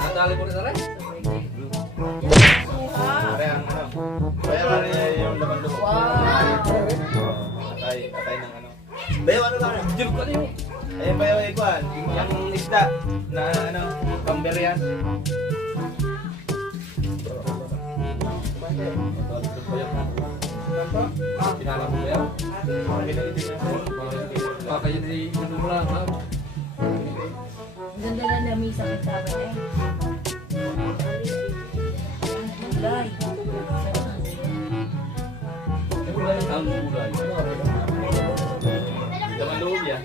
Nadali mo rin na rin? Kaya yung laman loob. Atay ng ano. Bayo ano lang? Jilk ka niyo. Ayun ba yung ikuan? Yung isda na ano, pamberian. Pinala mo ba yan? Baka yun ay inom lang ha? Ganda na namin sa kitaba eh. Gulay. Ang gulay. Laman loob yan.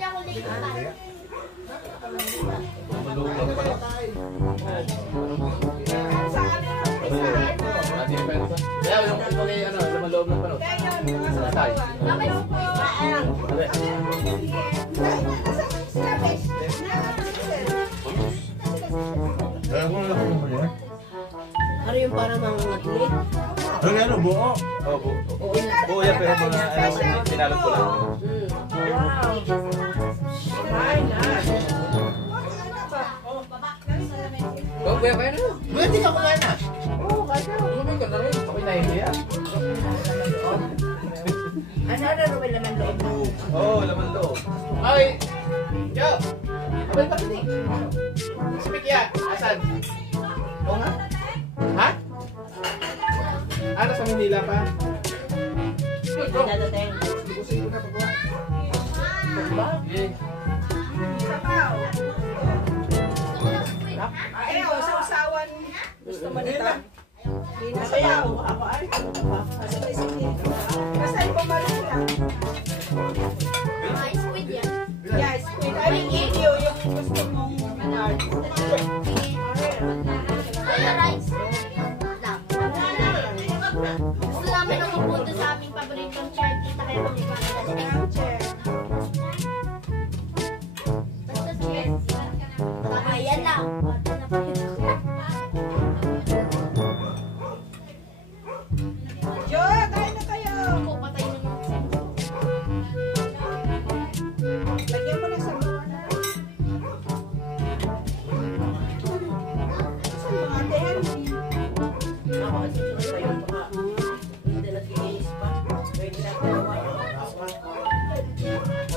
Laman loob lang pala. Kaya yung pagkakay ano, laman loob lang pala. Satay. Ano yung para mga atlet? Ano ano, buo? Oo, buo. Buo yan pero mga ano, pinalog ko lang. Wow. Oh, kuya kaya na. Buwan din ako kaya na. Oo, kaya na. Lumay ka na rin. Okay na hindi yan. Ano may laman loob? Oo, laman loob. Ay! Yo! Abay pa rin. Si Mikya, asan? Oo nga? Ha? Ano sa Manila pa? Dadating. Ibusin ko na pagwa. Ba? Eh. Ayaw, sausawan. Gusto mo nito? Hindi na sayaw. Ako ay. Basta yung marila. Squid yan. Yes, squid. Ay, video yung gusto mong hard. Rice. Gusto namin ang mapunta sa aming paboritong chair. Kita kayo kung ipapagaling. Chair. Ayan lang. Jo, kain na kayo. Patay na yung Lagyan mo na sa mga na. Saan mga atehan? Ako kasi sunod kayo baka hindi na ginis pa. Pwede na dalawa.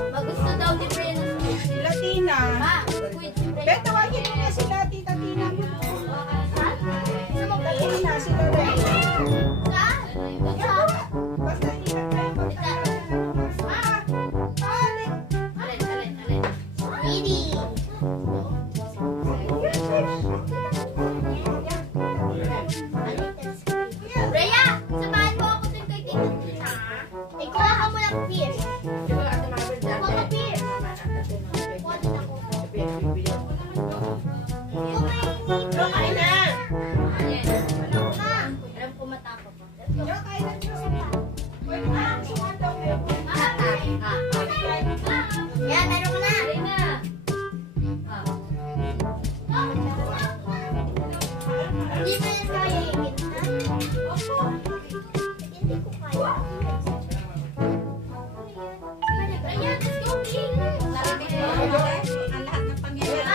Magusto daw ni Prince. Sila Tina. Ma, squid si Prince. Bet, tawagin mo na sila, Tita Tina. Saan? Tita Tina, sila rin. Saan? Saan? Basta ingat kayo pagkakas. Balik. Alin? Speedy. Rhea, samahan mo ako dun kay Tita Tina. Ikuha ka mo ng fish. Kuha ka fish. Kuha din ako. Jo, kain na. Ayan. Ma, alam ko matako pa. Jo, kain na, Jo. Pwede na, sumandaw mo. Yan, meron ko na. Hindi mo yan kaya higit na? Hindi ko kaya. Ayan, let's go, King. Ang lahat ng pangyayari.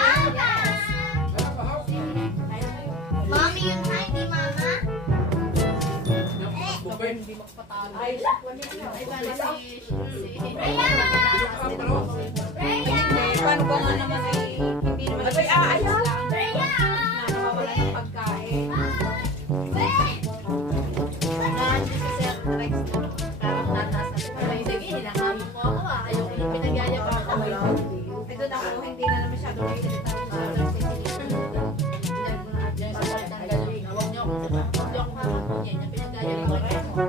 Mami yun ha, hindi mama. Ay, Rhea! paano ba nga naman ay hindi naman ay aayos lang. Rhea! Na nawawala ng pagkain. Nandito si Sir Rex na parang natasan. Sige, hinahamon mo ako ah. Ayoko yung pinagyaya pa ako. Ay, doon ako hindi na masyado kayo. Huwag niyo akong hahamon yan. Yung pinagyaya ko. Oo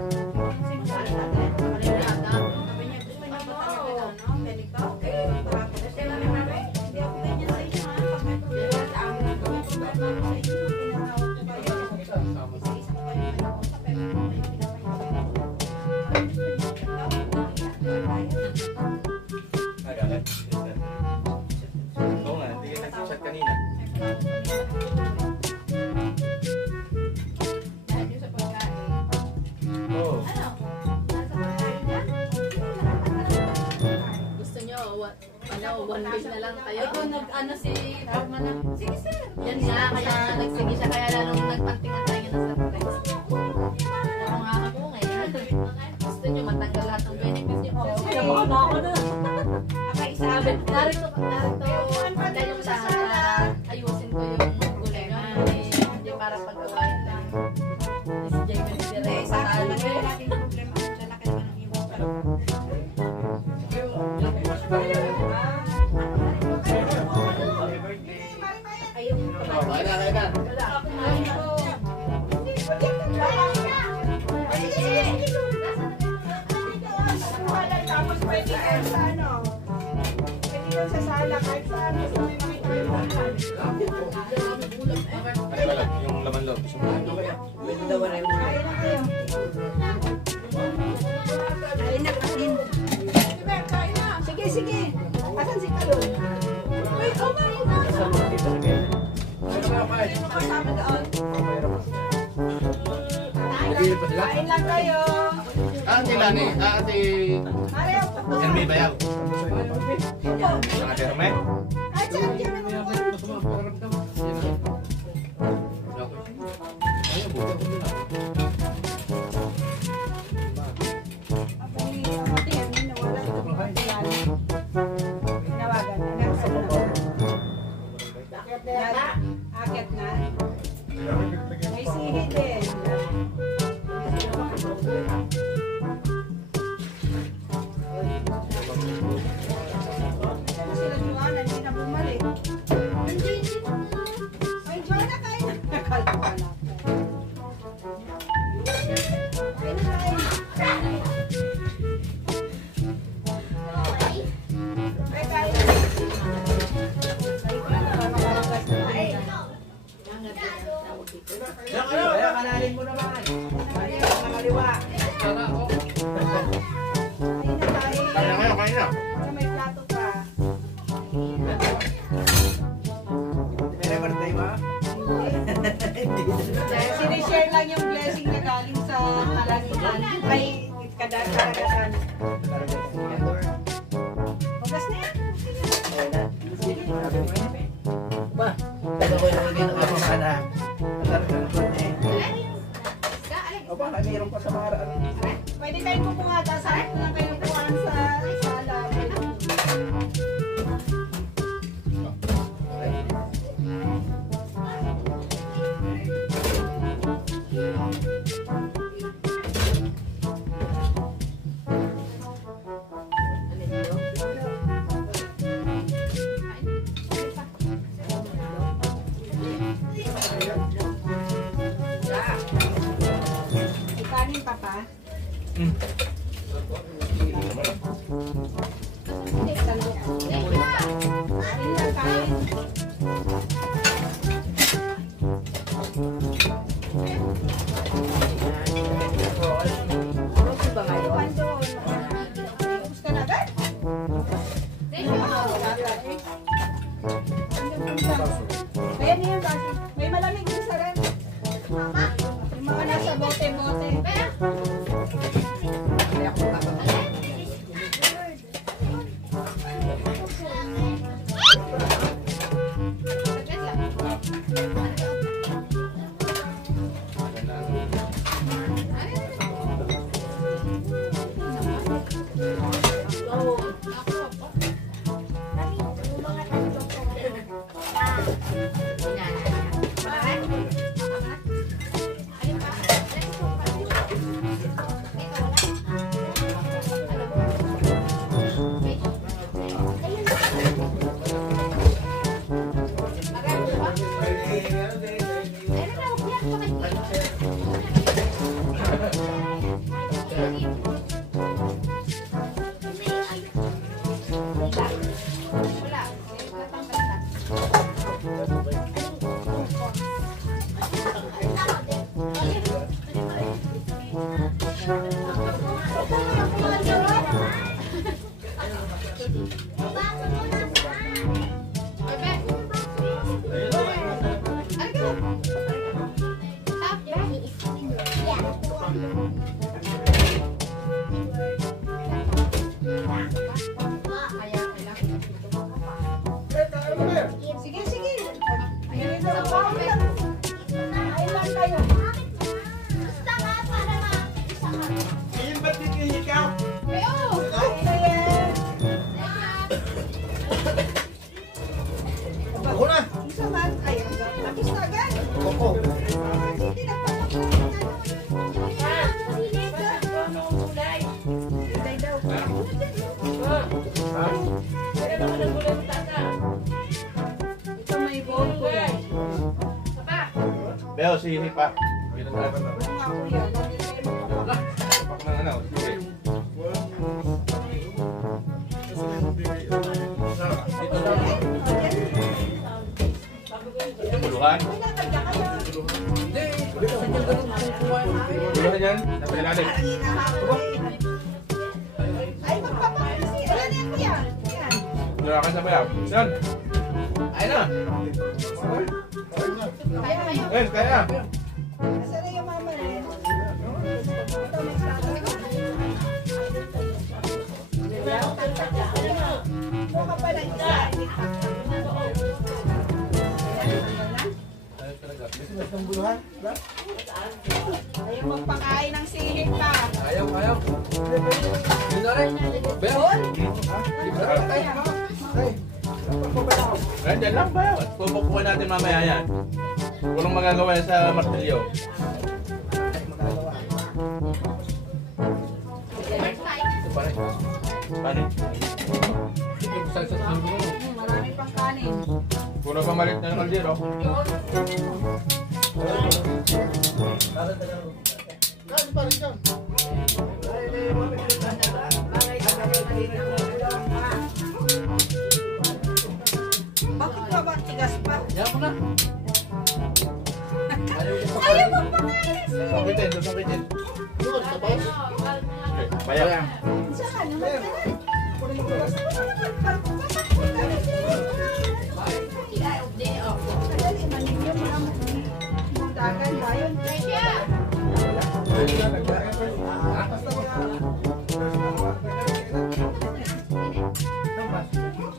nga, hindi ka nag-chat kanina. Oo. Gusto nyo, one week na lang kayo? Ito, si Rama na. Sige, sir. Yan nga, kaya nga nagsige siya, kaya lalong nagpantingan tayo ng surprise. Ako nga ako ngayon. Gusto nyo matanggal lahat ng benefits nyo. Sige, ako na. Sabi, narito kayong lahat. Ayusin ko yung gulay na. Hindi para pagkawain lang. Si Jamie Dire, sa talo eh. Kaya na. Tapos pwede kayo sa ano. Pwede kayo sa sala kahit sa ano. Sa may makita kayo sa Yung laman loob. Kaya na kayo. Kaya na kain. Sige, sige. Asan si Kalon? Wait, oh my God. Kasama doon. Kain lang kayo. Ate Lani, ate... Mario, Yan may bayaw. ito. Sa ate Rome? Kahit saan dyan naman. Akit na. May sihi din. Sila Joanna, hindi na bumalik. Ay, Joanna, kain na. Akala ko pala. Kain na, kain. Ay, kain na. Kaya kanalin mo naman. Kaliwa. Sana ako. Kain na, kain. Kaya na. Sa may plato pa. May birthday ba? Sinishare lang yung blessing na galing sa kalalitan. Ay, kadagatan. Hugas na yan. Ba? Pero ko yung hindi nakapasok na. O ba, mayroon pa sa mga Pwede kayong kumuha. Sarap na lang kayong kuhaan sa sala. Ikanin pa pa. Ayan yan, basi. May malamig din sa rin. Yung mga nasa bote-bote. daw si Hipa. Dito tayo. Oo nga kuya, dahil kayo magpapak. Papak ng ano. Sige. Dito daw. Buluhan. Buluhan yan. Nasa ilalim. Ay, magpapak kasi. Ayan yan kuya. Ayan. Nulakan sa bayaw. Saan? Ayun na. Eh, kaya. Nasaan na yung mama rin? Ito, may plato. Mukha pa ng isa. Ayaw magpakain ng sihig pa. Ayaw. Yun na rin. Bel. Nandiyan lang bayaw. At pupukuha natin mamaya yan. Walang magagawa yan sa martilyo. Paano? Marami pang kanin. Puro pa malit na ng kaldero. Bakit ka ba tigas pa? Yan mo na. Ayaw magpakain. Sakitin, sakitin. Bayaw. Saan naman ka na? Kadali, manigyo mo ang dagan ba yun?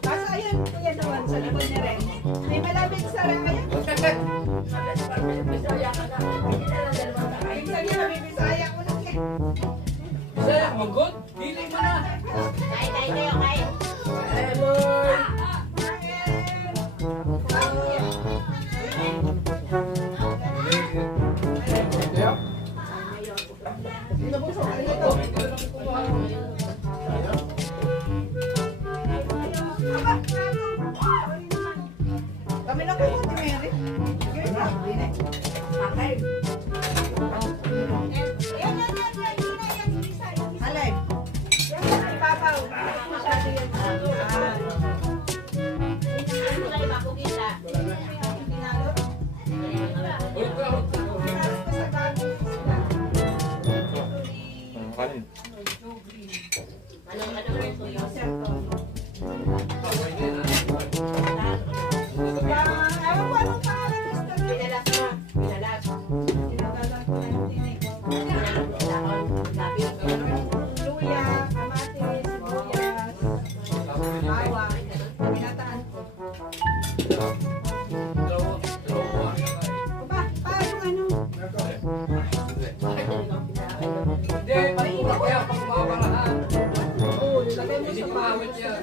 Basta ayun, kuya naman, sa likod niya rin. May malapit sa raya. Minsan niya nabibisaya ko lang yan. Bisaya, magod. Dili mo na. Kami na po, Ate Mary. Sige na. Okay. Alay. Ipapaw. Masyado yan. Pinalo. Ulit ko lang. Pinalo ko sa bago. Kanin. Ewan ko anong pangalan ng isda na yun. Pinadalan ko na yung tinig. Luya, kamatis, sibuyas, bawang. Pinataan ko. Ba, paano ano? Hindi, mainit kaya pag mabarahan. Oo, lagay mo Hindi sa kumawit bawang. yan.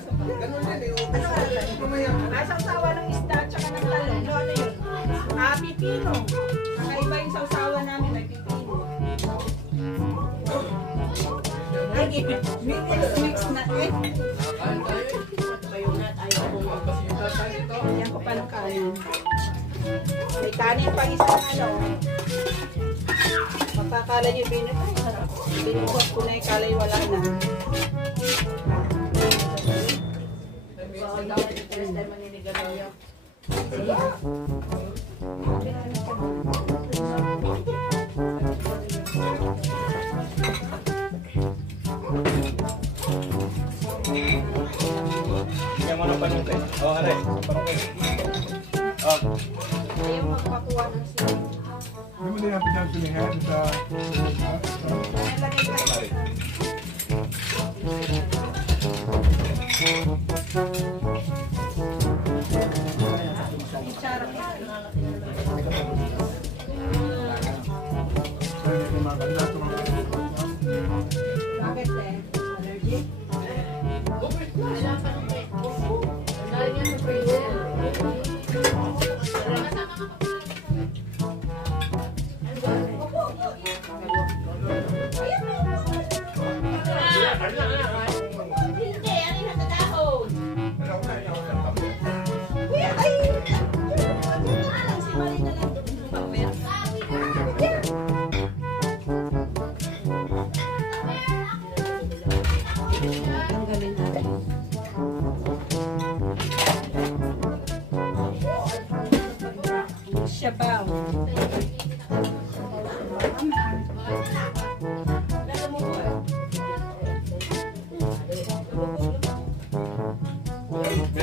Ano sausawa ng isda at saka ng talong. Ano yun? Pipino. Kakaiba yung sausawa namin, may pipino. Ay, mix na eh. Kain tayo eh. Magpasita tayo ito. Yan ko pa ng kanin. May kanin pang isang ano. Mapakala niyo binit. Ay, sarap. Binubuhat ko na yung kalay, wala na. Bigyan mo ng panungkay. Oo, aray. Panungkay. Oh. Ayaw magpakuha ng sili. Hindi mo din natin pilihan sa... Nilagay ka Aray. Sarap. Bakit eh? Allergy? Ayan,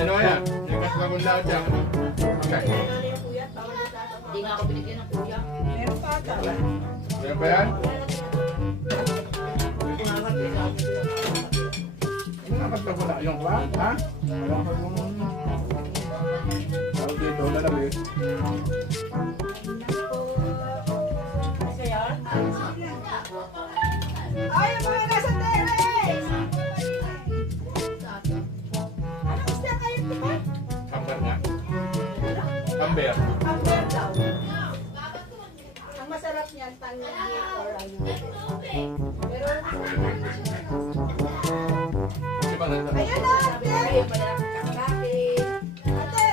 Ano yan? Yung kasagong laot yan. Okay. Hindi nga ako binigyan ng kuya. Meron pa ata. Meron ba yan? Nakasagong laot yung kwa? Ha? Wala ka yung... Tawag dito, lalabis. Ay, yung mga nasa terrace! Anong isda kayo ito? Camber nga. Camber. Camber daw. Ang masarap niyan, tangyay or ano. Pero, Di ba nasa? ayan na, ate! Ate!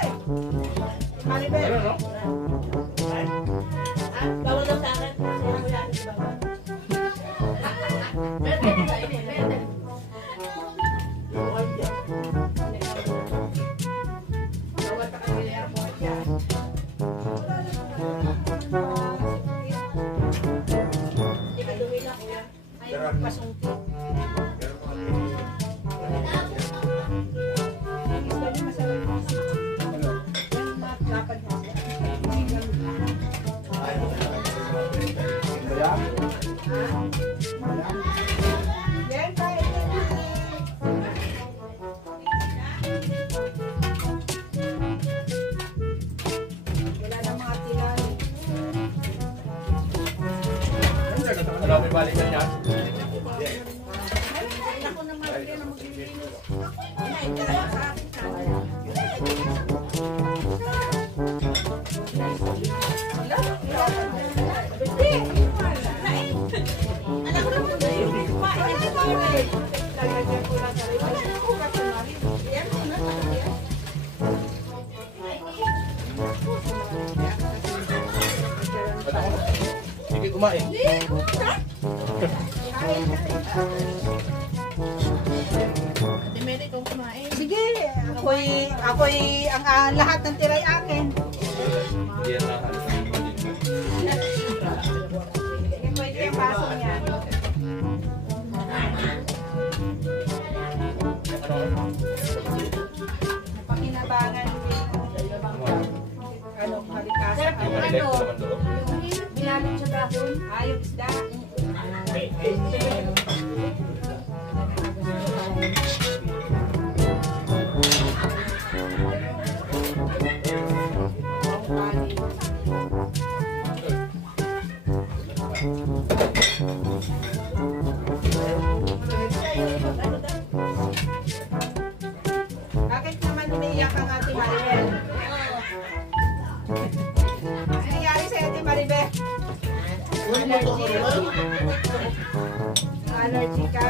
Maribel! Ano, no? Bawal daw sa akin. Wala ni bawal. Yan tayo. Wala na mga tinan. Ano, may balikan yan? Ako naman rin ang maglilinis. Ay, dalawa sa akin ka. Anak ko naman dahil kumain na ko eh. Lalagyan ko lang sa rin. Wala na ko kasi marin. Yan ko na. Sige, kumain. Ate Mary, kung kumain. Sige, ako'y ang lahat ng tiray akin. Hindi yan na. Sige, pwede yung paso niya. Pakinabangan din. Ano, halikasan. Ano? Nilalog sa dahon. Ayong isda. Bakit naman umiiyak ang Ate Maribel? Ano nangyari sa Ate Maribel? Allergy? Allergy ka?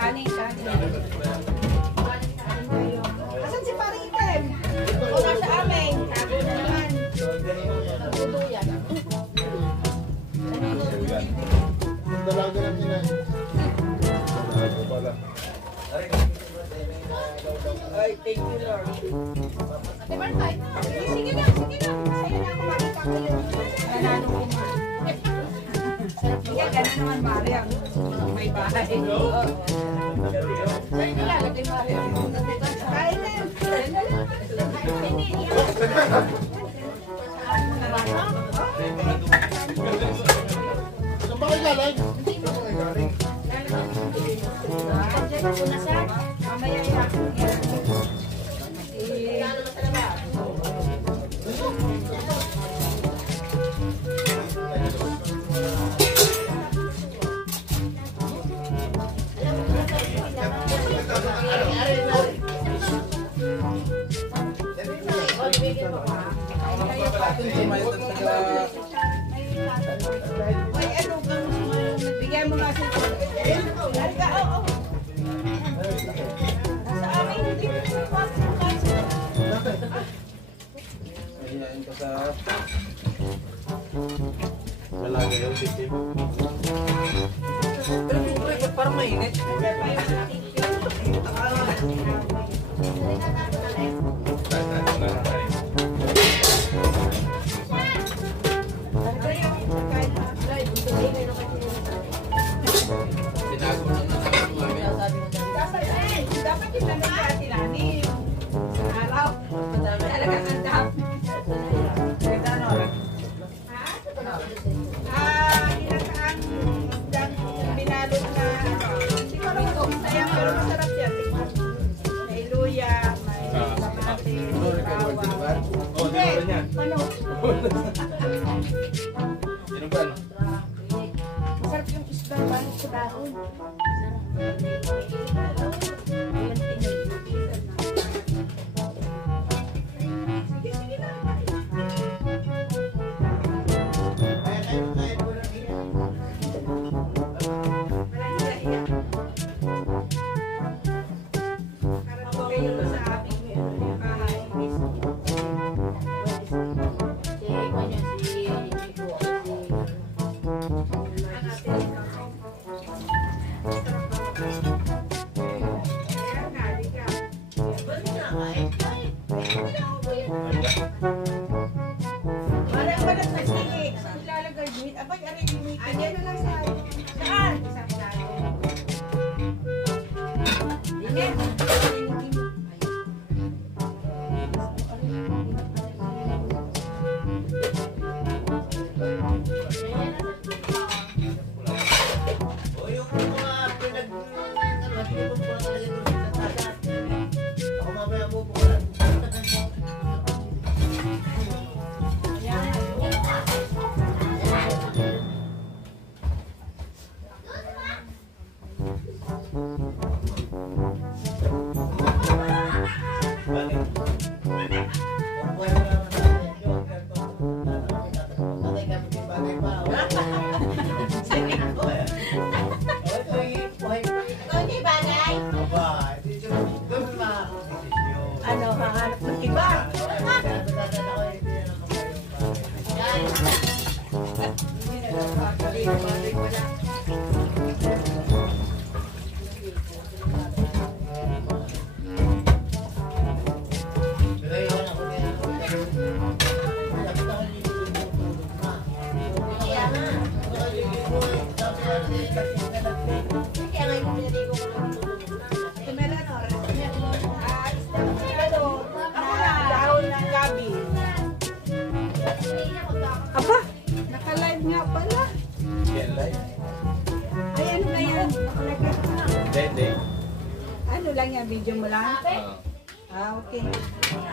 Kanin, kanin. Asan si Paring Item? Wala sa amin. Kago na naman. Ay, thank you, Lord. Ate Mary, kain na. Sige na, sige na. Sa'yo na ako makita ko yun. Nanalo ko mo. Sige, gano'n naman, Mariam. May bahay. Sa'yo nila, Ate Mariam. Kain na. Mamaya Ay, ano kang nagbigay mo nga sa Larga, oo. Nasa amin, hindi ko napapasok kasi. Ayan ka sa... Malaga yung titim. Parang mainit. Tinago mo na naman yung Dapat yung tanong sa atin, Ani. Sa araw. Talagang ang dami. Ginasaan binalot na hindi ko alam kung sayang pero masarap yan. May luya, may kamatis, may bawang. Oh, di ba niyan? Manok. Sino ba? Masarap yung isda, manok sa dahon. Sige, sige na. Ano, hanap ng iba? Dahon ng gabi. Aba, naka-live nga pala. Yan live. Ay, ano na yan? Hindi. Ano lang yan? Video mo lang? Okay.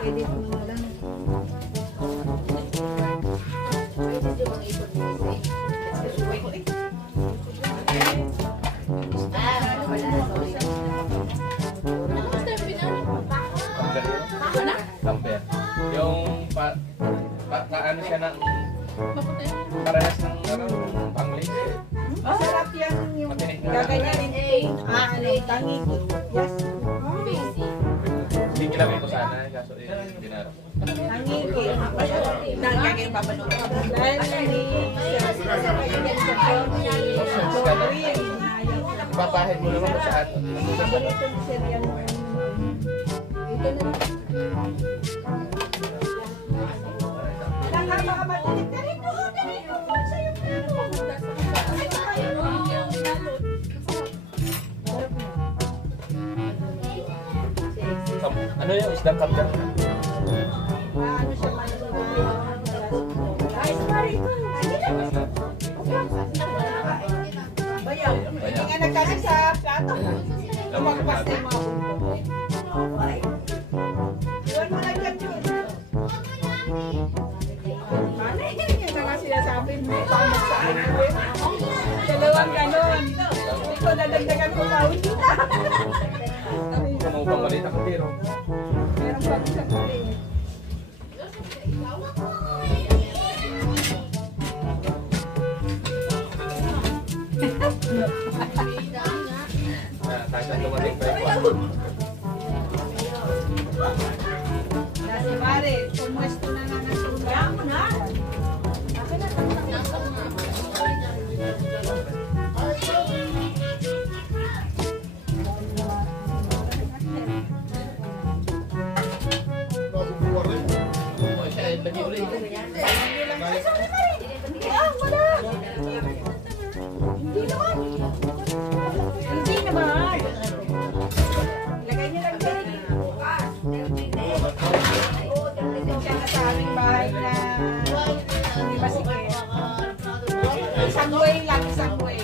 Edit mo lang. Camper. Yung ano siya ng parehas ng panglis. Masarap yan yung gaganyanin. Ano, tangi. Yes. Hindi kilagay ko sana, kaso dinaro. Tangi. Nagagay yung papanong. Dahil Papahid mo naman ko sa ato. paborito ni Sir yan. Ito na. Nakakabalik na rin doon. Sa'yo Ano yung isdang camper? ano siya man. Ay, sorry. Bayaw. Hindi nga nagkasi sa plato. Lumagpas na yung mga bundok. Iwan mo lang yan yun. Ano yun yung mga sinasabi mo? Tama sa ano eh. Dalawang ganon. Hindi ko nadagdagan ko pa. Hindi na. Kung upang balita ko pero. Meron pa rin sa kulit. Tayo tumating pa yung Nasi Mare, pumuesto na na nasulat. Kaya mo na. Isang way lang, isang way.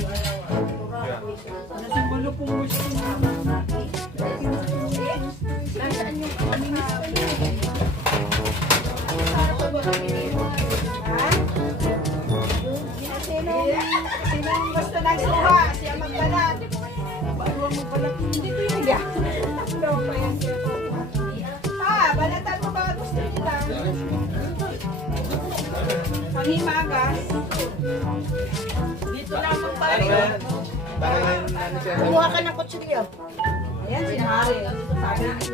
Simbolo pong wish ko na. Nasaan yung kaminis ko niya? Ha? Sinong gusto ng suha? Siya magbalat. Baluang magbalat. Hindi ko yun yan. Ano pa yan siya? Pa, balatan mo ba gusto nila? Panghimagas. Dito lang magpalit. Kumuha ka ng kutsilyo. Ayan, sinahari. Sabi ni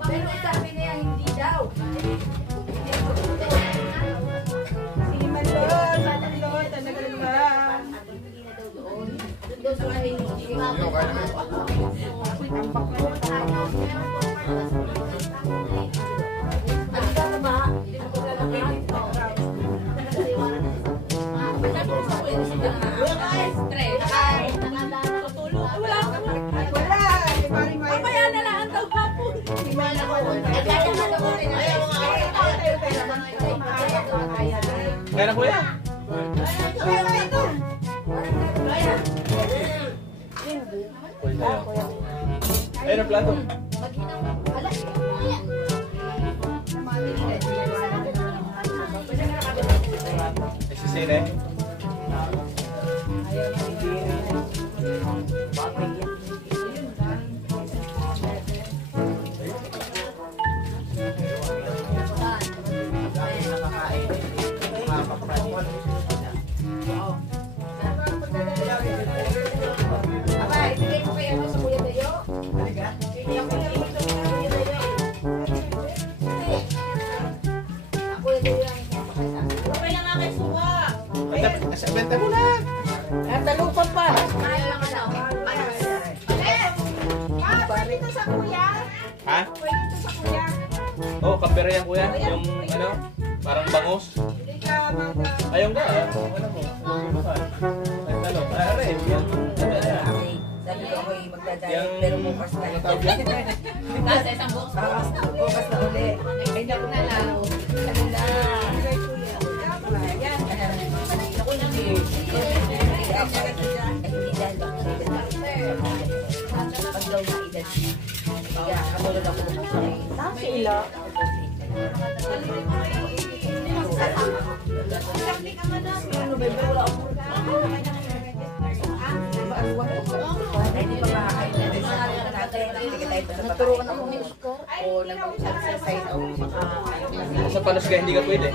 Pero sabi niya hindi daw. si Malon, talaga lang. Doon sa may hindi Ako'y tambak na lang. ano ka na ba? Hindi mo ko lalaki. Wala, di ba rin may... Mamaya na lang ang daw hapon. Di ba na ako? Kaya na kuya. Ayun ang plato. Nagsisine. Benta mo na. Talupan pa. Pwede ito sa kuya? Ha? Pwede ito sa kuya? Oh, kapera yan kuya. Yung ano, parang bangus. Hindi ka mag... Ayun ka. Ano mo? Ay, talo. Are, yung ano yan. Sabi ko ako'y magdadayat, Yung pero bukas na. ano tawag yan? Kasi isang bukas na. Bukas na uli. Ay, naku na lang. Yan. Ako na eh. Hindi dahil ba? Pag daw na edad. Kaya katulad ako ng Nasa ila. ano ba ba? Wala ako. Hindi pa makakain natin. Sige tayo pa sa Naturuan ako ni Oscar. o nag-exercise o Sa panos ka hindi ka pwede.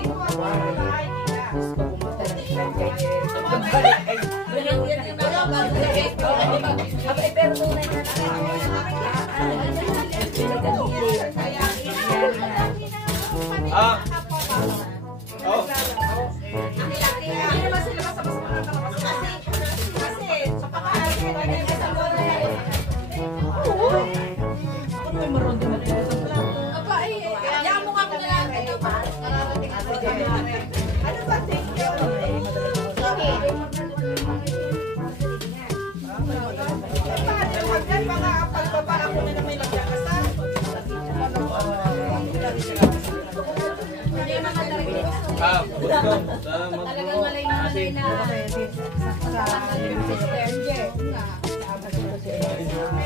pumunta ng pagbalik ay yan yung nakabalagay. Abay, pero tunay na Ah. Oh. Hindi naman sila basta-basta makakalabas. Kasi sa pakahalin, Ako may maroon din natin sa plato. Apa, hayaan mo nga ko na lang. Ito pa. Nararating ako. ano ba thank you? Paano hanggang mga pagbaba ako na may nagkakasal? Hindi naman talaga. Ah, gusto. Talagang malay na malay na.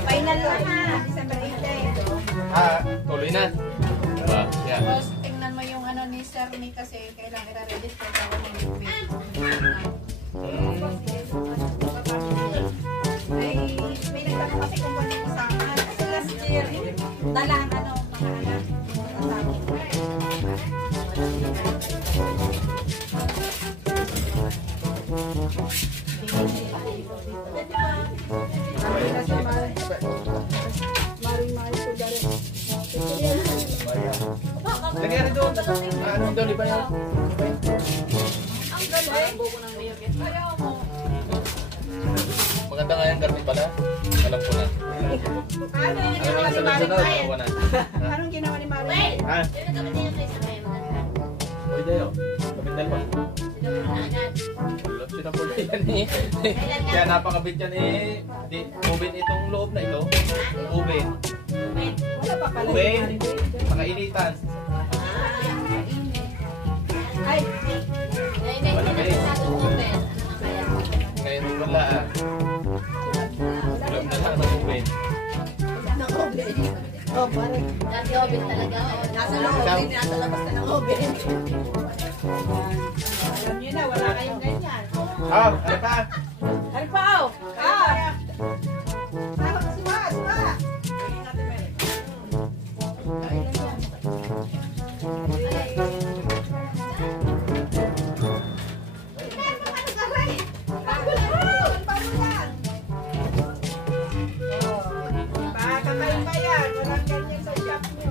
Final lang ha, December 18. Ah, tuloy na. Diba? Yeah. Tapos, tingnan mo yung ano ni Sir ni kasi kailangan i-register ka ako ng liquid. May nagtanong kasi kung pwede kasama. Kasi last year, dalang ano, mga anak. Lagyan rin doon. Ano doon, di ba yan? Ang galing. Buko ng mayor. Ayaw mo. Maganda nga yung garni pala. Alam ko na. Ano yung Ano ginawa yung ni sunod-sunod? Marie? Alam ko na. Anong ginawa ni Marie? Ha? Uy, Dayo. Kapit dalawa. Sinapol yan eh. Kaya napakabit yan eh. Ubin itong loob na ito. Ubin. Wala pa pala. Ubin. Makainitan. Ay, Malaki. Oo, pare. Dati oven talaga. Nasa loob, hindi nasa labas ka ng oven. Alam niyo na, wala kayong ganyan. Ah, ano pa? Ano pa, oh? Suwa! Baka kayo pa yan, walang ganyan sa shop niyo.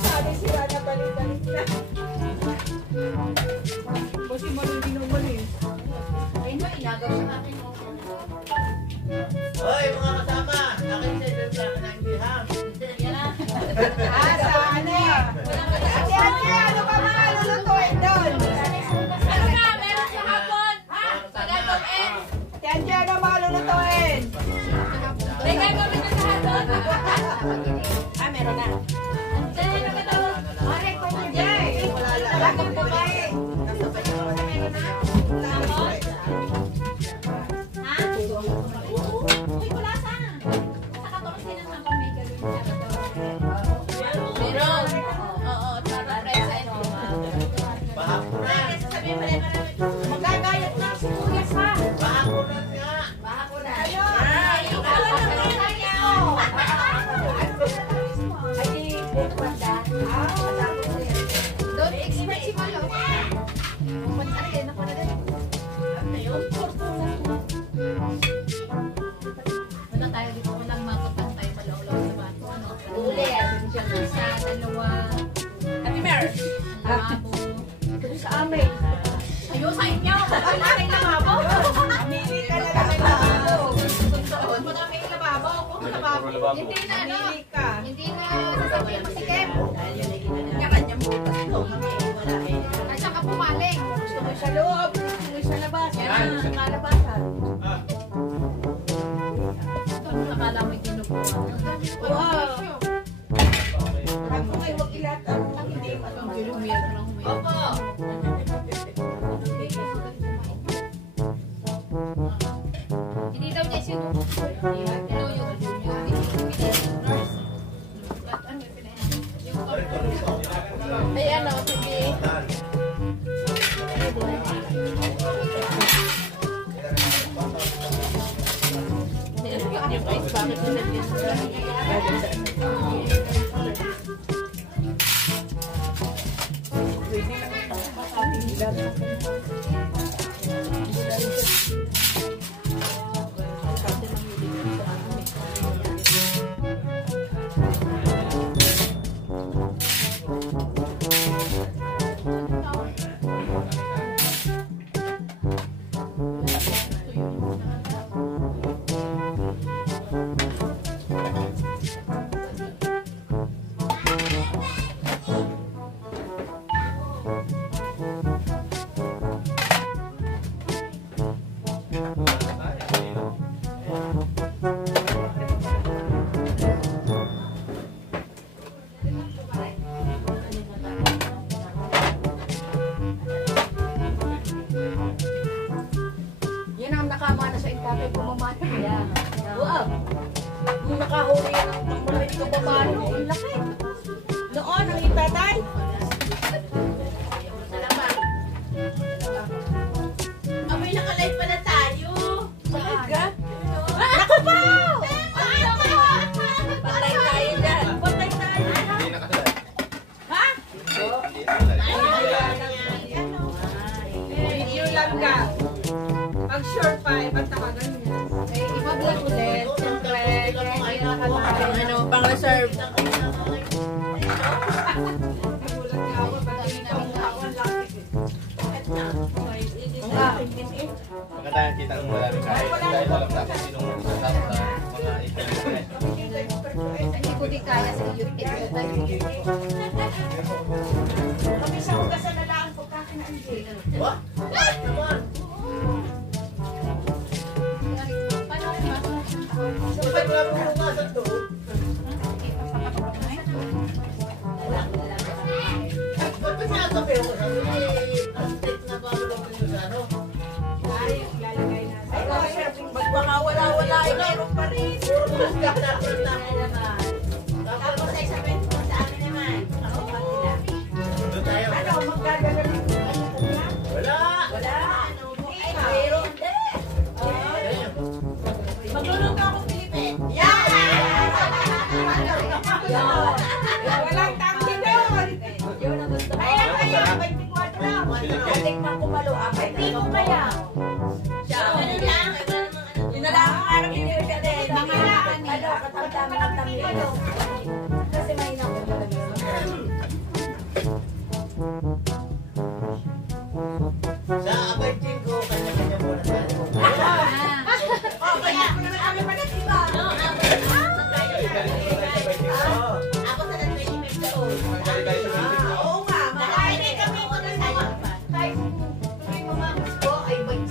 Sabi sila na balik-balik na. Kasi malulino mo eh. Ay, no, inagaw sa akin. Hoy, mga kasama! Akin sa ito sa kanang Yan na. Sa ano? Ate, ano pa mga lulutuin doon? Ano na, meron sa hapon. Ha? Sa gagawin end. Ate, ano mga lulutuin? May gagawin na sa hapon. Meron na. Diyan, nakatawag. Ore, ko mo dyan. Lakot po ba eh? Ha? Uy, wala sana. Saka to kasi ng hapon may gagawin na to. Meron. Oo, para present. Ay, sasabihin pala marami. Magagayat na si Kuya sa. Bahakunan nga! Bahakunan. Ano? Ay, ikaw lang ang kanya. Ay, pupunta. Don't expect si Malo. Pupunta rin ako na rin. Ayun. Wala tayo dito. Walang mapapang tayo malaulaw sa bato. Ano? Ulit. Isa, dalawa. Ate Mer. Lamabo. Sa amin. Ayun sa inyo. Wala kayong lamabo. Mili ka na lang ng lababo. Sunod mo na may lamabo. Kung lamabo. Hindi na, ano? Mili ka. Hindi na sasabihin mo si Kem. Kanya mo butas to. At saka pumaling. Gusto mo sa loob. Gusto mo sa labas. Yan. Sa kalabasan. Doon nakala mo yung ginubuhan. Wow. Pag mo kayo wag ilat ang hindi mo. Ang gilumir lang humiyak. Opo. Hindi daw niya sinunod. Ay, ano, sige. Yung ice bakit Yan ang nakamana sa intabi pumamana. Yeah. Wow. Nung nakahuli yan ang pagmulay ko babano. Ang laki. Noon, ang itatay. Salamat. Amoy nakalive pala tayo. Bakit ka? Naku pa! Patay tayo dyan. Patay tayo. Hindi nakasalat. Ha? Hindi nakasalat. Video lang ka. Pag sure pa, ba't nakaganyan? Eh, iba-vlog ulit. Siyempre, kaya hindi nakalain. Ano, pang reserve. Nagulat nga ako, ba't hindi ako ang laki? Maganda yung kita ng maraming kahit dahil walang dapat sinunod sa mga itinigay. Hindi ko di kaya sa YouTube. Kami sa ugasan na lang pagkakinaanjay. What? What naman? Bakit wala mong humasan to? Ba't ba sinagabi ako? Sabi ni, ang steak na babulong ko sa ano? Ay, lalagay na. Ay, baka wala-wala. Ay, meron pa rin. Tapos sa isang beses sa amin naman. Doon tayo. Ano, magkagagaling ko. Wala! Wala. Ay, mayroon. Maglulong ka ako, Pilipin. Yan! Walang tanggi doon. Yun ang gusto ko. Kaya, 24 lang. Tikman ko malo. Hindi ko kaya. Ganun lang. Yun na lang ang araw hindi ko siya din. Ano, katamtami. Kasi may inako talaga. Sa abay ko, kanya-kanya muna tayo. Kaya, kami pa na diba? Ako sa nag-25 taon. Oo nga, makakainay kami ko na sa'yo. Kahit kung mamamos ko, ay bait.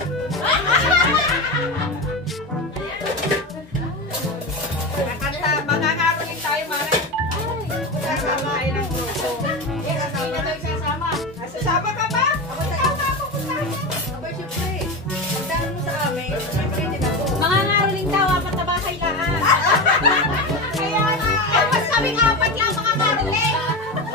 Nakanta, magkakaroling tayo, Mare. Sasama kayo ng grupo. Hindi na tayo sasama. Sasama ka ba? Ako puntahan. Abay, syempre. Pagdaan mo sa amin, syempre din ako. Mga ngaroling daw, apat na bahay lahat. Kaya na. Ay, mas kaming apat lang mga ngaroling.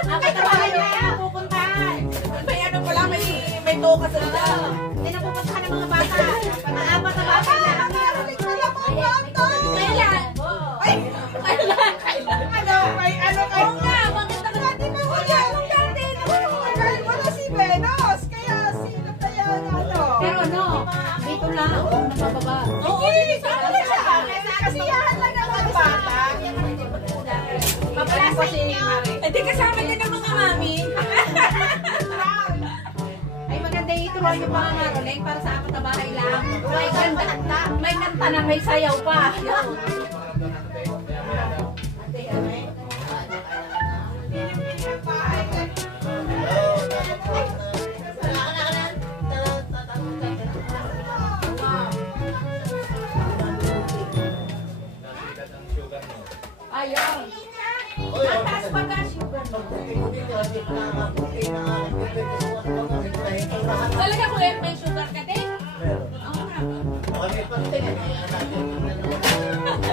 Apat na bahay lahat, pupuntahan. May ano pala, may toka sa lula. Hindi na pupuntahan ng mga bata. Apat na bahay lahat. Ngaroling pala mga bata. Kailan? Ay, ano, may ano kayo? Oo nga, maganda ka natin na wala. Wala si Venus. Kaya sino kaya na ano? Pero no, dito lang, nabababa. Oo, dito siya. Kasiyahan lang ng mga bata. Papala sa inyo. Hindi kasama din ang mga mami. Ay maganda ituloy yung mga ngaroling para sa apat na bahay lang. May kanta na may sayaw pa. Ayun. Mataas pa ka sugar mo. Talaga ko may sugar ka din? Oo nga.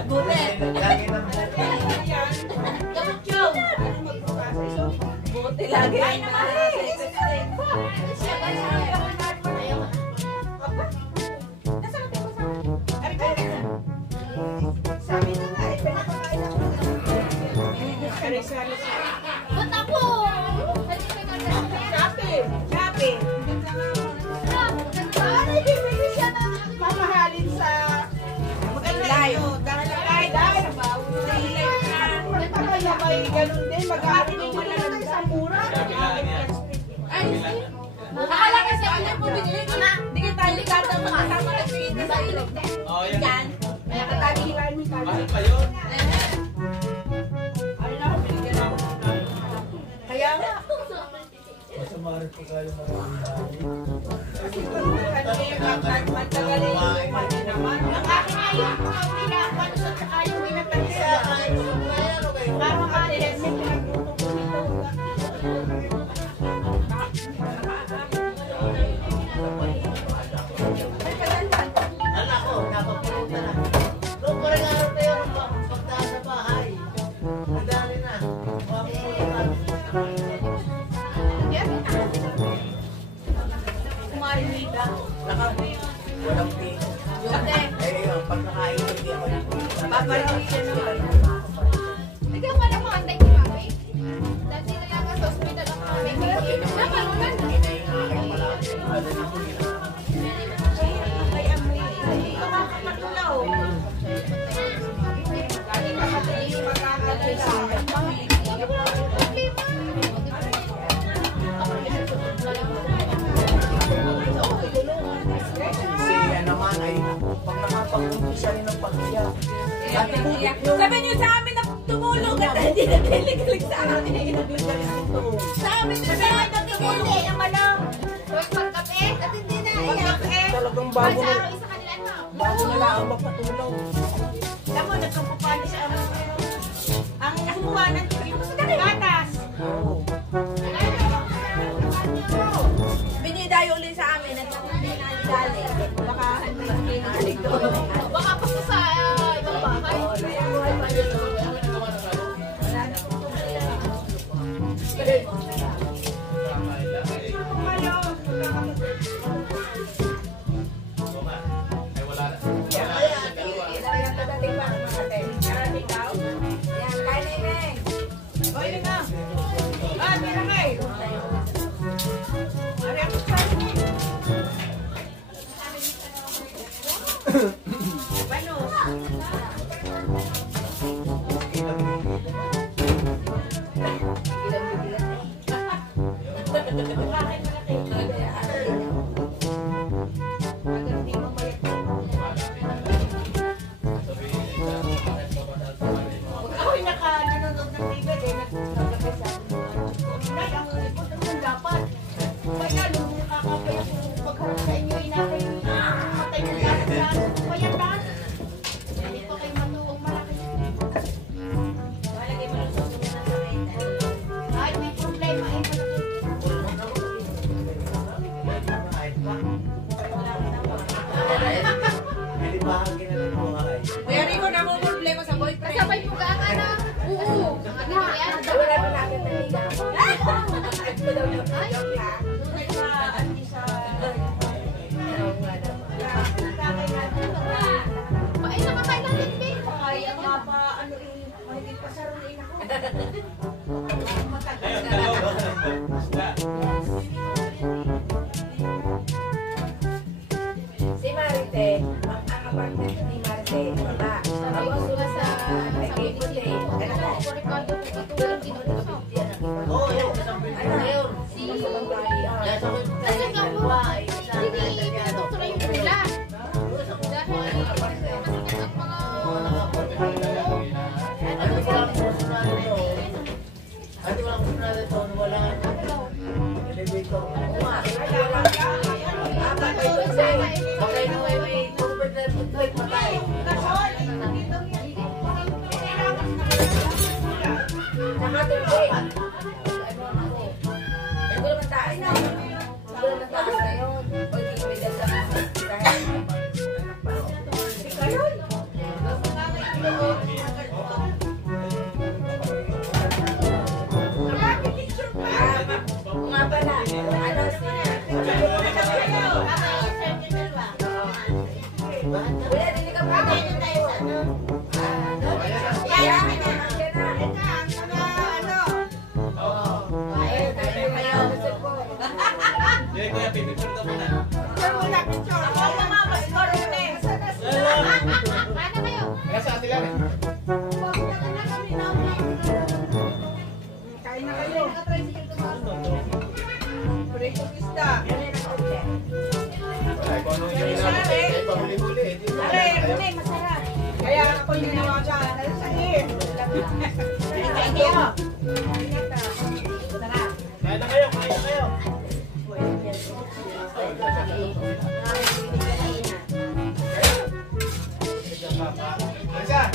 Buti. Gamot yun. Buti lagi. Ay naman. Sabi na nga, pinapakain ako. Sari-sari. Bata po! Shopping. Ay, bibili siya ng mamahalin sa live. Dahil magpapaya may ganun din. Mag-aaral din mo lang sa mura. Ay, akala kasi ako na po binili. Hindi ka tayo ligatan mga kasama nagpigil sa ilog. Oh, yan. Yan. Kaya katagilan mo tayo. Mahal pa yun. Ay na, binigyan ako. Kaya nga. Masamarin po kayo marami. Matagaling yung mali naman. Ang akin nga yung pinapan sa saka yung pinatagisa. Parang ate, may pinagluto ko nito. Anak ko, napapulutan na. Noong ko rin araw na yun, pagdaan sa bahay. Nadali na. Kumarinita. Walang pino. Pag nakain, hindi ako Paparoon siya naman. Ikaw pala mga antay ni Mami. Dati na lang sa hospital ang Mami. Naman naman. Ay, amoy. Ikaw makakatulaw. Lagi ka si naman ay pag nakapag-umpisa rin ng pagkaya. Sabi niyo sa amin na tumulong at hindi na tinilig sa amin. Sa amin na sa amin na tumulong. ang malang. Huwag magkape. At hindi na. Ayan. Talagang bago na, Sa kanila na. bago na lang ang magpatulong. Alam mo, nagkampupano siya ang kasuwanan ko yung gatas. Binidayo ulit sa amin at pinaligali. Baka hindi doon. Baka pa sa ibang bahay. Ako'y nanonood ng TV, nagkakabay sa akin. Nay, ang ipot naman dapat. Kaya nung nakakapay ako, pagharap sa inyo, inakay matay ng dapat sa akin. Kaya lahat. Hindi pa kayo matuong malaki. Malagay mo lang sa sumunod sa kayo. Ay, may problema. Ay, Kaya rin ko na mo problema sa boyfriend. Kasabay mo ka nga na. Oo. Ang ating yan. wala mo natin naligaw. Ay, nakakain natin, babe. Ay, ang mapa, ano eh, mahigit pa sa ruin ako. Matagal Ayun, na. dalawa. Basta. Si Marite, ang apartment ni Marite, baba. Sabi ko sila sa munisipyo. Ano ko, Ricardo, ito walang ginuto. Oo, yun. Kasang mayor. Si... Nasa ko. Kasi nga po, hindi doktora yung pula. Dahil masikat ang mga... Ano ko lang personado to? Ano ko lang personado to? Wala elevator. Okay na may tubig na tutoy patay. Nakatulog. Ito naman taas na. Ito naman taas na yun. Pwede ko bigyan sa kahit anak pa. Ika yun. Nga pala. Ano siya? Wala din ka pa. Hindi, kuya, pipicture ka muna. Ano kayo? Kaya sa atin lang eh. Kain na kayo. Pritong isda. Ay, kung ano yung ginagawa, eh, pahuli-huli, eh. Di ba? Masarap. Kaya ako yung nawaga. Ano sa iyo? Thank you. Kaya na kayo, kaya na kayo. Alisa!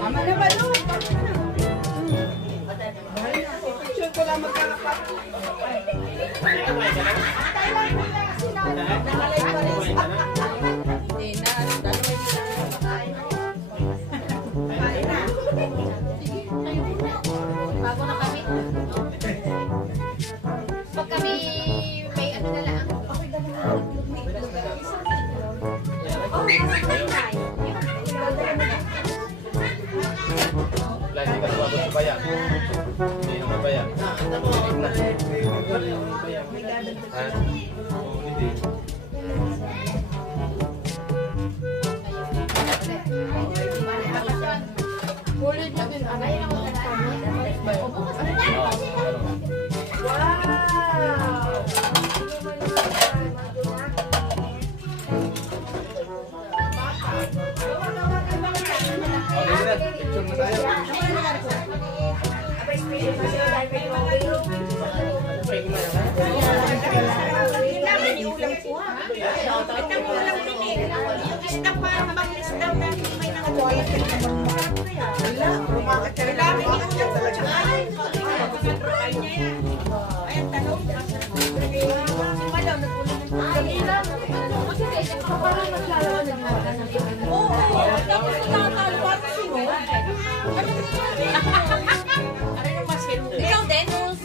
Ama naman no. Picture ko lang magkakapat. Hindi na. Bago na kami. Pag kami may ano na lang. Wala, hindi ka sumabot sa bayan. Hindi naman bayan. Ha? Oo, hindi. Ulit na din. Ay, ako na Okay na, picture na tayo. Ikaw, Denus.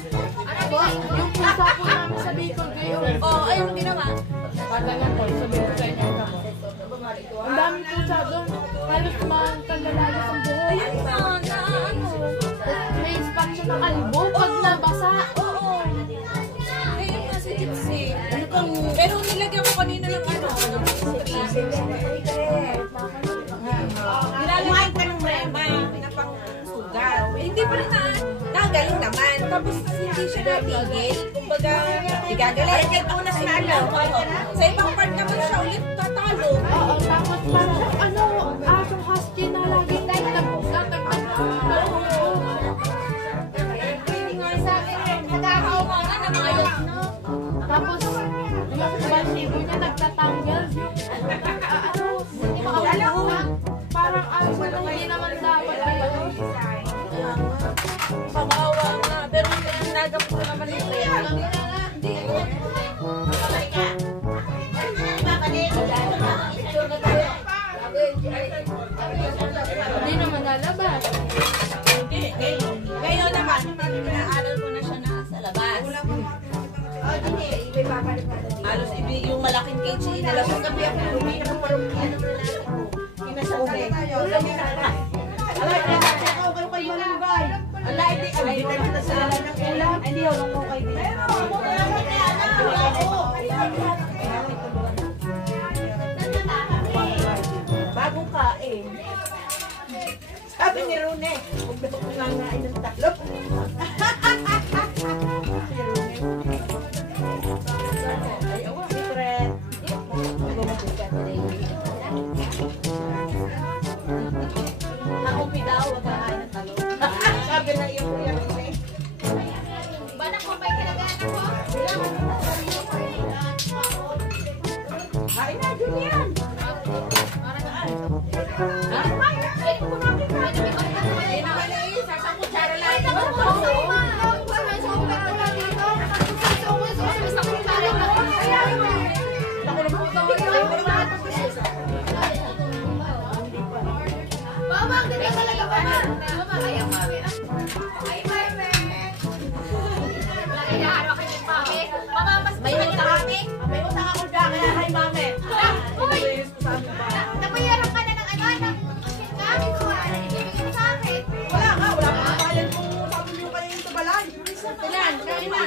Ano ba? Yung pusa po namin sa Bicol ngayon. Oh, ayun ang ginawa. Patalan ko, sabihin ko sa inyo ako. Ang dami pusa doon. Halos magkagalalas ang buhok. Ayun na, ano. May spot siya ng kalbo pag nabasa. Oo. Ayun na si Gypsy. Ano kang, pero nilagyan ko kanina ng ano, tigil. Kumbaga, igagalit. Kaya tunas na alam. Sa ibang part naman siya ulit tatalo. Oo, tapos parang ano, asong husky na lagi tayo nagtatagtag. Nagkakaumaw na namayos na. Tapos, yung basibo niya nagtatanggal. Parang aso na hindi naman dapat kayo. Pamawa na. Pero nagap ko naman ito. Hindi naman lalabas. Ngayon naman, pinaaral ko na siya na sa labas. Halos yung malaking cage inalabas kami ako. Lumina ko parang inasabay. Kayo kay Malunggay. Ala, hindi tayo na sa alam ng ulam. Hindi ako nung kay Bagong kain. Sabi ni Rune, huwag na kong nangain ng tatlo. Ayaw, secret. Nakupi daw, huwag kakain ng talo. Sabi na iyo Kuya Rune. Banak mo ba yung kinaganan ko? Kain na, Julian. Mama, ganyan talaga ba? Mama, kaya mami. Ay, mami. Lagi na araw kayo, mami. Mama, mas may utang kami. May utang ako dyan, kaya hi, mami. Uy! Napayaran ka na ng ano, ng gamit ko. Ibigay sa akin. Wala ka kabayan kung sabi nyo kayo yung tubalay. Ilan, kain na.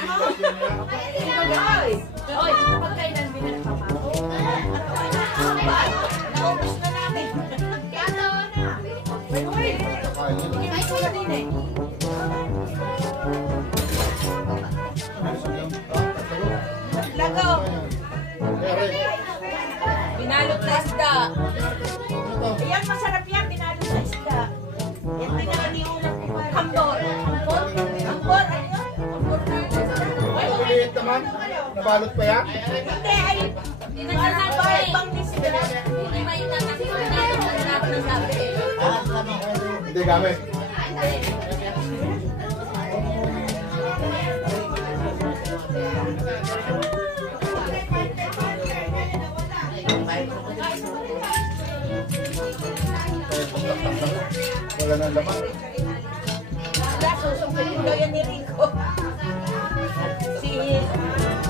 Oy, pagkainan din na napapako. Naubos na namin. Kaya tawa na. Uy, ay ko na din eh. Lago. Binalot na isda. Ayan, masarap yan, binalot na isda. Yan pinakaniunan ko pa. Hambor. Hambor? Hambor, ano yun? Hambor na yun. Maliit naman. Nabalot pa yan? Hindi, ay, dinaganabahay bang isda. Hindi may natin ng sabi. Hindi gamit. Wala nang laman. Wala, susungkulin ko yan ni Rico.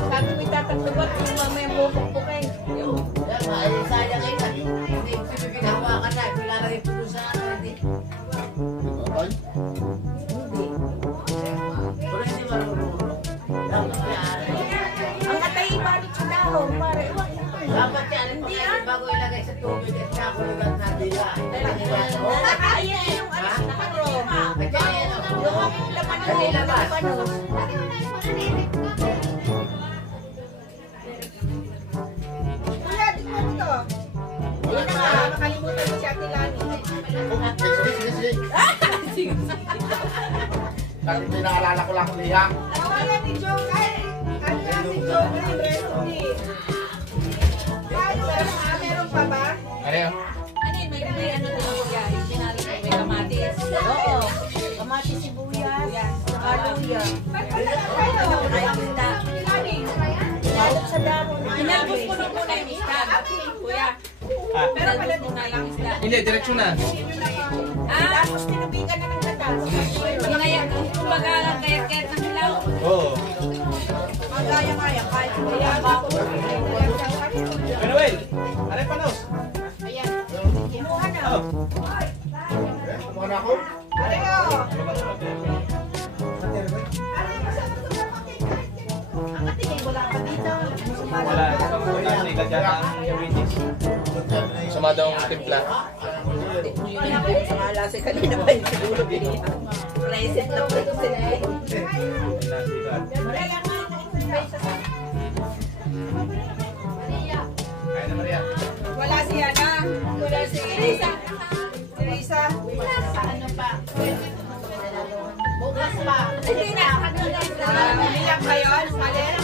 Sabi ko itatatubot yung mamayang bubukbukin. Sayang ina. Hindi, ginawa ka na. Pilalagay po sa hindi. Ay, Pero hindi marunong. Dapat yan. Ang atay balot sa dahon, pare. Dapat yan. Hindi yan. Bago ilagay sa tubig at nakulugan na dila. Nakakain yung ano sa nakaro. Yung laman ng Kanilabas. panos. Kuya, tingnan mo to. Yun na nga, makalimutan mo si Ate Lani. sige. Dati pinaalala ko lang ang liha. Tawagan ni Joe. Ay, ano yan si Joe yung recipe. Meron pa ba? Ano yun? Ano yun, may ano din ako yan. Yung pinalo ko, may kamatis. Oo. Kamatis, sibuyas, luya. Ay, isda. Balot sa dahon. Inalbos ko nung muna yung isda. Kuya. Pero pala muna lang isda. Hindi, diretsyon na. Tapos tinubigan na ng gatas. Kumbaga lang kayat-kayat ng hilaw. Oo. Magaya-kaya, kahit kaya ako. Manuel, ano yung panos? Kinuha na. Oh. Kumuha na ako. Pareho. Ang katingin, wala pa dito. Wala. Hindi ka dyan ang Eurydice. Sumadong timpla. Sa malasi kanina pa yung siguro binihan. Present na present eh. Kaya na Maria. Wala si Ana. Wala si Teresa. Teresa. Sa ano pa? Bukas pa. Hindi na. Umiyak ba yun? Maler?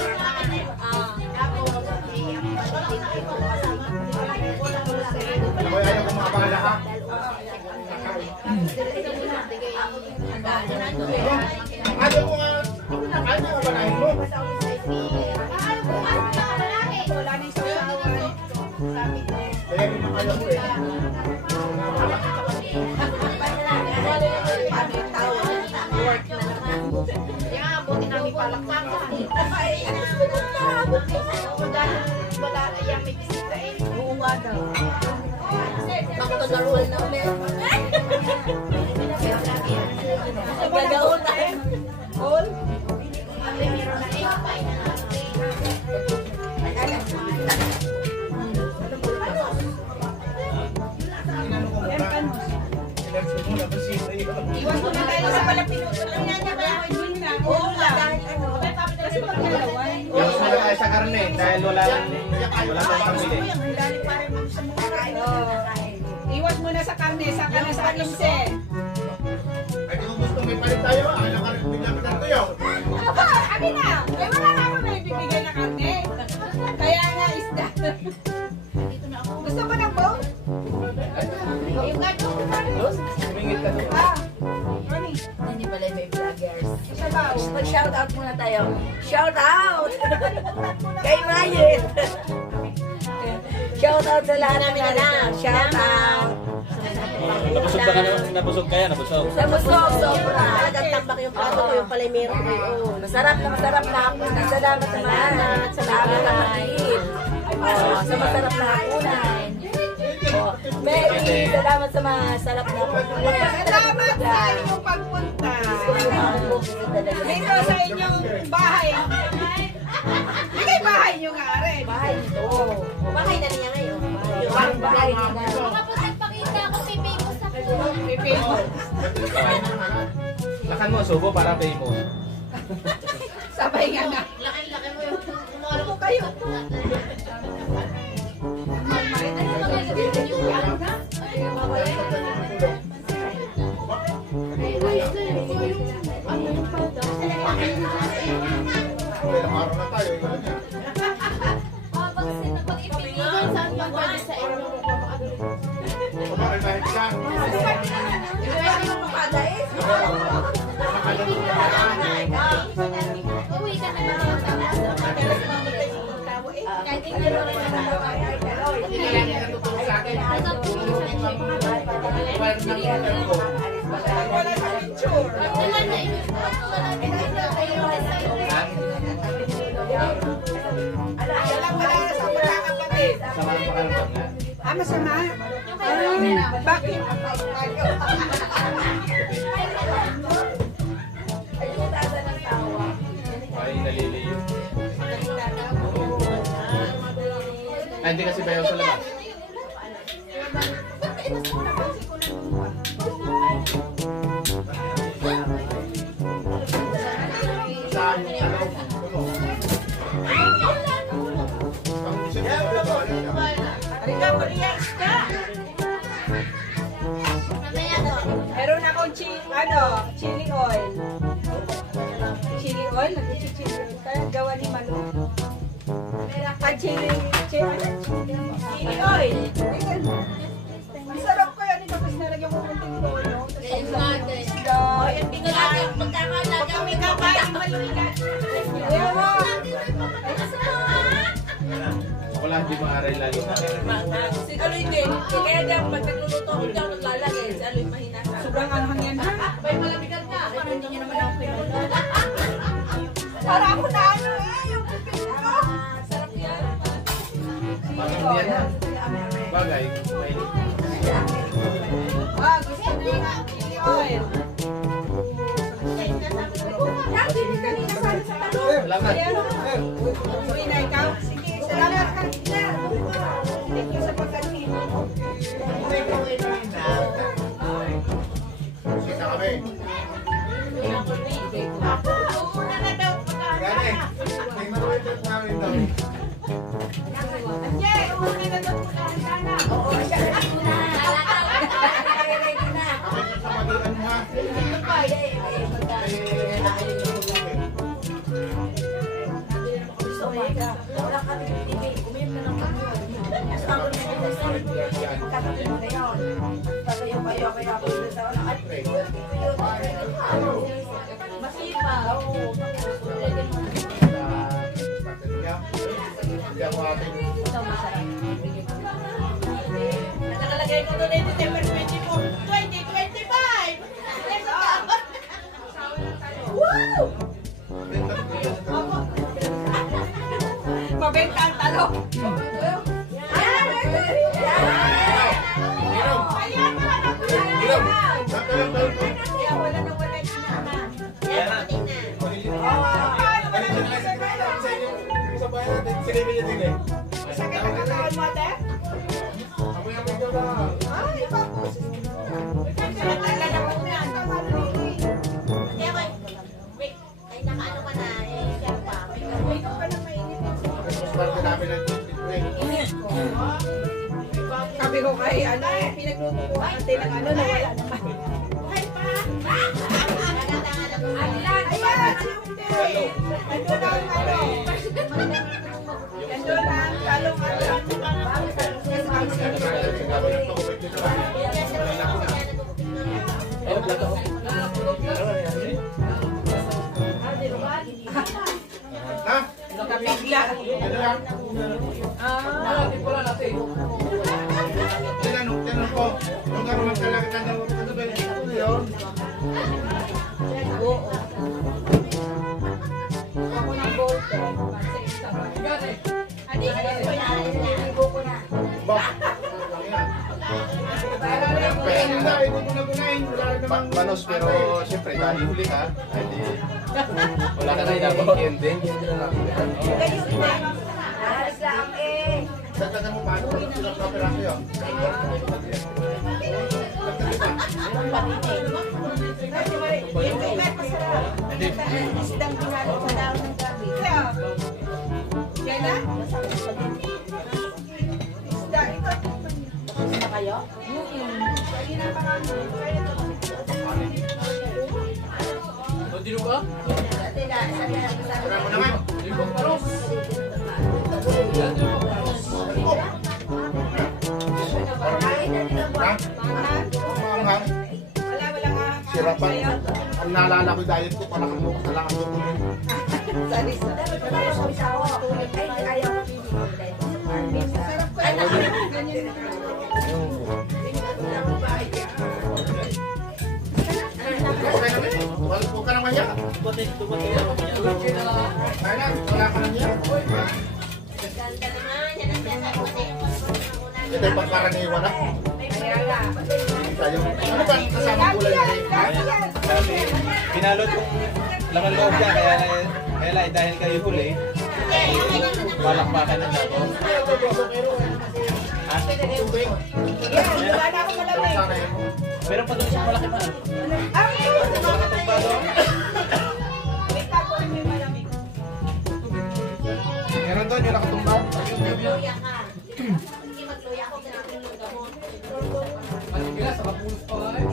Ako ayaw ko makapala ha. Ayaw ko nga. Ayaw ko mabalahin mo. Wala na yung sasawan. Kaya kung ayaw ko eh. Kaya buti namin palakpakan. Wala yung may bisita eh. Makapagaruan na ulit. Gagawin na eh. All? Meron na eh. Inano ko muna. Election mo na ba siya iyo? Iwan ko na tayo sa pala pinutol niya niya ba? Oo lang. Kasi pagkalawan. Yung sumala tayo sa karne dahil wala nang pambili. Iwas mo na sa karne, saka na sa kimse. Ay, kung gusto may palit tayo, ayaw ka rin bigla ka ng tuyo. Aba, amin na. Eh, wala na ako na ibibigay na karne. Kaya nga isda. Gusto mo ng bowl? Yung gato ko na rin. Sumingit ka doon. Ah, Ronnie. Hindi pala may vloggers. Isa ba? Mag-shoutout muna tayo. Shoutout! Kay Ryan! Shoutout sa lahat namin na. Shoutout! Nabusog ba ka naman? Nabusog kaya? Nabusog? Nabusog, sobra. Talagang tambak yung plato ko, yung palay meron ko yun. Masarap na ako. Salamat sa lahat. Salamat sa kapatid. Sa masarap na hapunan. Mary, salamat sa masarap na hapunan. Salamat sa inyong pagpunta. Dito sa inyong bahay. Hindi bahay nyo nga rin. Bahay nito. Bahay na niya ngayon. Bahay niya na. Kapag nagpakita ako, pipimos ako. Pipimos. Lakan mo, subo para famous. Sabay nga nga. Laki-laki mo yung Ano po kayo? Ilang araw na tayo, ikaw lang yan. Pag ipinigil, saan ba pwede sa inyo? Kumain kahit ka. Uwi ka na lang. Kahit hindi mo rin Wala sa picture. Wala na sa pagkakapatid. Sama ng pakaramdam nga. Masama? Bakit? Ay, naliliyo. Ay, hindi kasi bayaw sa labas. Saan yung talaw mo? Ang isa niya, wala ba? Halika, relax ka. Meron akong chili oil. Chili oil? Nag-chili oil tayo. Gawa ni Manu. Chili oil. Masarap ko yan. Tapos nalagyan ko konting tono. Kami kakain malulat. Ayaw mo. Wala, hindi maaray lalo na. Si Aloy din. Kaya dyan, pag nagluluto ako dyan, maglalagay. Si Aloy mahina sa Sobrang anghang yan. May malamigan ka. Parang hindi niya naman ako pinula. Para ako na ano eh. Yung pipin ko. Sarap yan. Parang yan na. Bagay. Gusto mo yung chili oil. Dati ni kanina sana sa tanong. Salamat. Uwi na ikaw? Sige, salamat ka. Thank you sa pagkasin. Kita kami. Wala ka TV. Umiyak na lang kami. As ako na ito sa kakatid na yun. Tagayo kaya ako ito sa at Masipa. Ito masarap. nakalagay ko doon na December 24, 2025. Wow! Mabenta ang talo. Wala na wala yung sinama. Sakit ang katawan mo, ate? Ay, tapos. Nagtala na po na. Ay, nakaano ka na eh. Siya pa. May ka pa na mainit. Sabi ko kay ano, pinagluto ko ate ng ano na wala naman. Buhay pa! Ayan! Nandun ang ano. Nandun ang talong ano. Nakabigla. Tinanong ko, kung karoon talaga ka daw, ano ba yun? Ako ng gold ko. Adi, niligo ko na. Panos, pero siyempre, dahil huli ka, hindi, wala ka na inabot. Hindi na lang. Kayo na. Alas lang eh. Dagdagan mo paano kung silang kapiraso yun? Isdang pinalo sa daon ng gabi. Yan na? Isda, ito. Gusto kayo? Lagi na pa kami. O, dino ba? Tara mo naman. Ha? Maanghang. Wala nga. Sirapan. Ang naalala ko yung diet ko, parang bukas na lang ang dukunin. Sarisa. Sarap ko. Ganyan. Okay na rin. Huwag ka naman yan. Kaya na, wala ka naman yan. Ganda naman. Yan ang sinasabi ko sa'yo. Ito yung pagkaraniwan na. Kaya Tayo. Ano ba ang kasama kulay na Sabi, pinalot yung laman loob niya, kaya lang dahil kayo huli, malakpakan na ako. Yan, wala na akong malamig. Meron pa doon siyang malaki pa. May tapo rin may malamig. Meron doon yung nakatumbang. Luya ka. Hindi magluya ako. Pinapin yung gamot. Matigila, sa kapulos pa nga eh.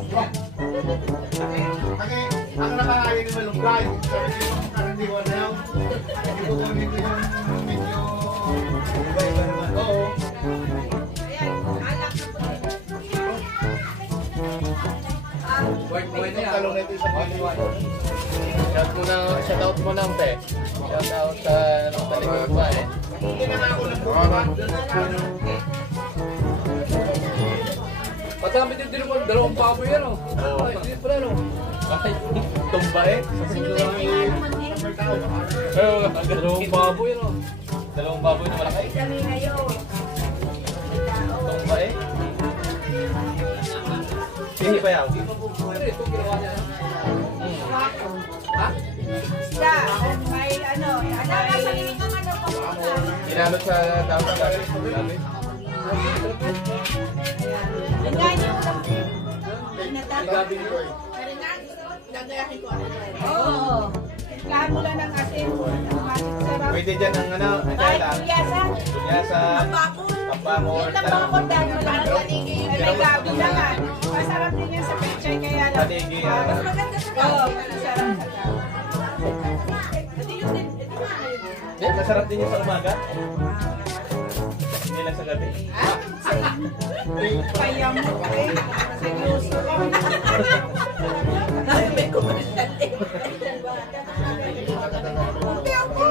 Kasi ang nakakaya ni Malunggay, sabi ko yung karaniwan na yun. Hindi ko kunin ko yung medyo iba-iba naman. Oo. Ayan, alak na po. White na yan. Talong na ito sa pagkiwan. Shout out mo na, pe. Shout out sa talikod pa eh. Hindi na ako nagbuka. Patami din din mo, dalawang baboy yan o. Oo. Hindi pala no. Ay, tumba eh. Dalawang baboy yan o. Dalawang baboy na malaki. Kami ngayon. Tumba eh. Hindi pa yaw. Ano ito ginawa niya? Ha? Isda, may ano, Inalot sa tao sa gabi. Ang ganyan ko lang. Gabi nito eh. Gagayahin ko. Oo. Kahan mo lang ng asin. Sarap. Pwede dyan ang ano, Ay, lang. kuyasan. Yasan, Tambakol. kapamor, Yung tambakol dahil wala kang tanigi. Ay, gabi naman. Masarap din yan sa pechay kaya lang. Tanigi, Mas maganda sa gabi. Oo, masarap sa gabi. Ito yun din. Ito yun. Masarap din yung sa umaga. Hindi lang sa gabi. Kaya mo eh. Seryoso ka. May commercial eh. Hindi ako.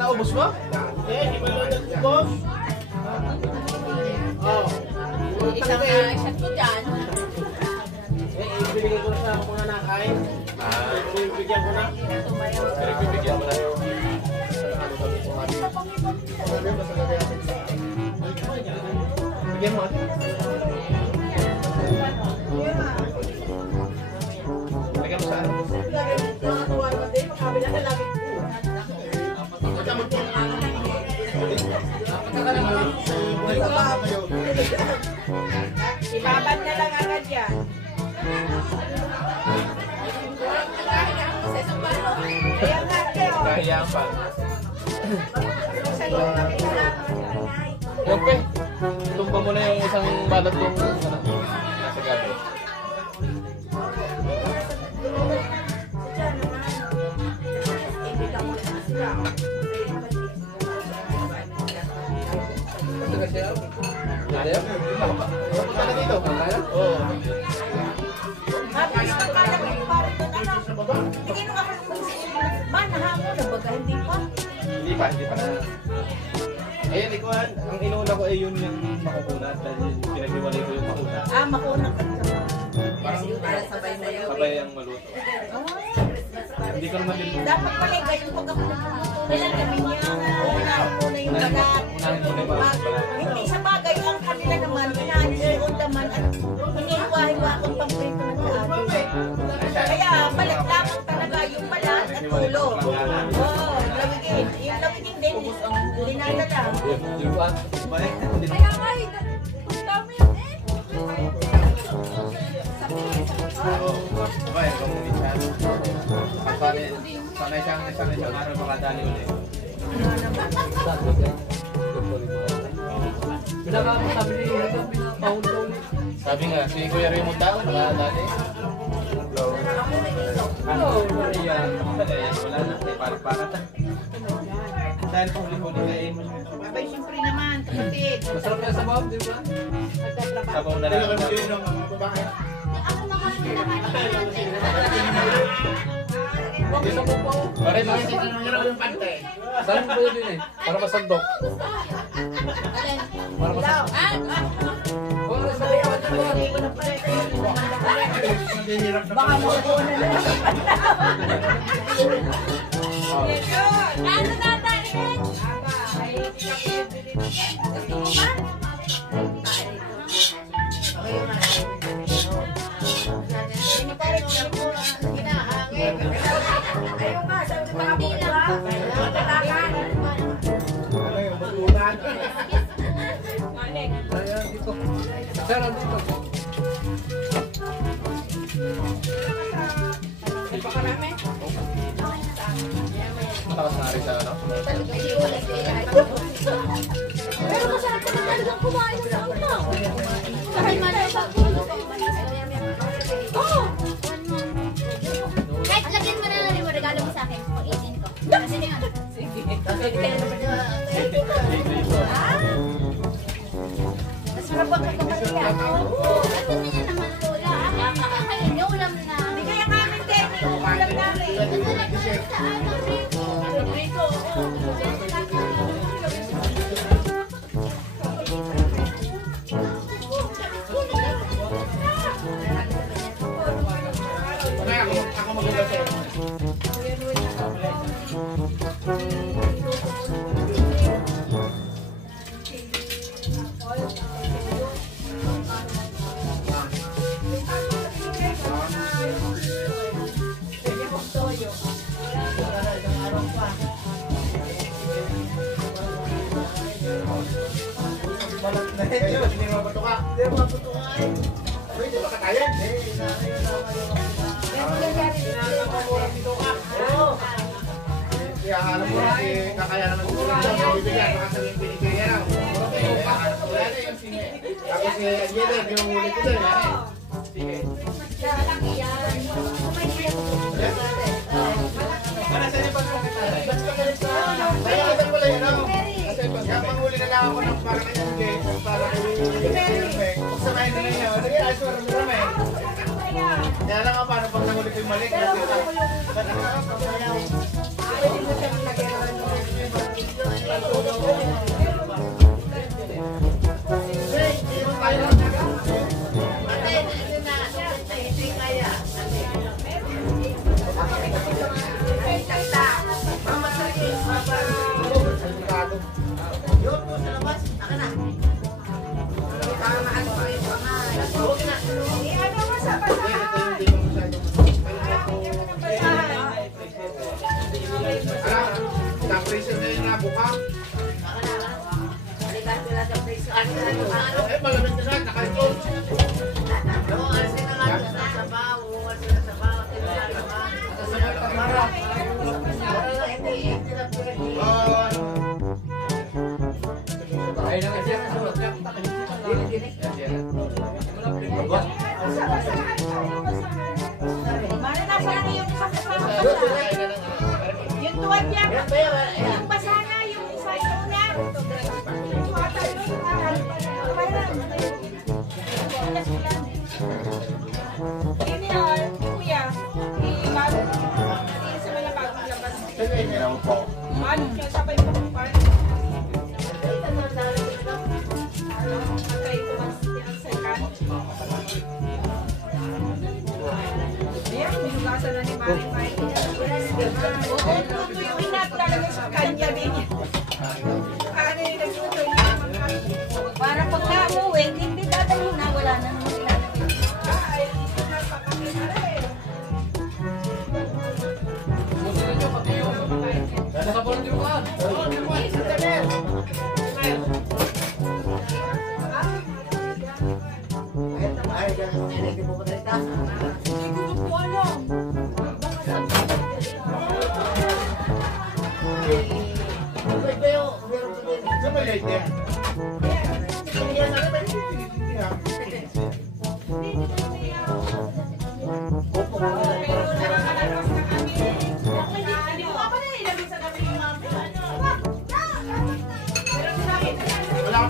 Naubos mo? Hindi ba lang nag-ubos? Oo. Isang shot ko dyan. Ibigay ko na sa mga nakain. Ibigyan ko na. Pero bibigyan mo na. Bigyan mo. Bigyan mo sa ano? Ibabad na lang agad yan. Ayan na, Teo. Kahiyaan pa. Sa iyo na kailangan. Okay. Tumba mo na yung isang balat kong nasa gabi. Ayaw? Punta na dito. Oo. Mabilis ka pala kung parang doon, ano? Hindi nung ako manahamo na baga, hindi pa. Hindi pa na. Ayan, ikuhan. Ang inuuna ko ay yun yung makukunat dahil pinaghiwalay ko yung makunat. Makunat ka sa Parang sabay ang maluto. Hindi ko naman din. dapat pala gayon pag ako nagpuputo nila kami niya. Unahin muna yung balat. Unahin muna yung balat. Hindi sa bagay, ang kanila naman, inaalis yung laman at hinihiwa-hiwa akong pamprito ng kaagay. Kaya balik lamang talaga yung balat at ulo. Oo, lawigin. Yung lawigin din, dinadala. Yung pa? Kaya nga eh. Ang dami yun eh. Sabay, kung minsan. Sanay siyang araw makadali ulit. Pinakakasabi ni Hiraga, pinakahulong. Sabi nga, si Kuya Raymond daw, nakadali. Ano? Yan. Wala na. Para. Dahil kung huli-huli kayo. Abay, siyempre naman, kapatid. Masarap na sa bawang, di ba? Sabaw na lang. Hindi sa bumpaw. Pare, nakikita Ano nga raw yung pante? saan mo yun eh? Para masandok. Para masandok. Wala sa bumpaw. Baka makuha na lang. Ano na tayo? Gusto mo ba? Ayaw nga, sabi ko baka bukas ha. Ano yung magulan? Ayan, dito. Sir, andito. Matakas na rin sa ano? Pero masarap ka na talagang kumain sa una. Kahit malasa. Oo. Kahit lagyan mo na lang rin mo, regalo mo sa akin. Pag-isin ko. Kasi na yun. Mas marabang ka kapatid yan. Ano niya naman, Lola? Kayo niyo, ulam na. Hindi kaya namin, Tenny. Ulam namin. Sa ano, Rico? Rico, Ako maganda sa'yo. Hindi mo mapatuka. Hindi mo mapatuka. Hindi mo katayan. Kaya alam mo na kakayanan ng ulam daw. Bibigyan. Baka sabihin pinipigyan. Tapos si Angelic, yung ulit ko din. Sige. Lalaki yan. Ano, saan yung pagkakita? Kaya kasi pala yun, ano? Kaya panghuli na lang ako ng parang kanyang para pagsamahin na lang yun. Sige, ayos mo rami-rami. Kaya lang nga paano pag nahuli ko yung mali. Ba't Pwede mo siyang lagyan ng Yun po sa labas. Aka na. ano mo sa basahan? na-prison na yung nabuka. Eh, malamig na lahat. Nakalikod. Ayun ang siya. Mana nasa na yung isang kasama? Yung tuwad niya. Yung basa na, yung isa yung una. Yung tuwata yun. Ini yun, kuya. Bago sa mga bagong labas. Ano siya sabay mo kung paano? Kayo tumas sa ikan. Ayan, binugasan na ni Mari Mari. Oo, tuto yung inat talaga sa kanya din. Ano yung nagsuto niya? Para pag nauwi, hindi dadalhin na, wala na naman sila. Ay, napakasara eh. Busin nyo pati yung nasa pala yung kaan. Saan ba light yan? Wala.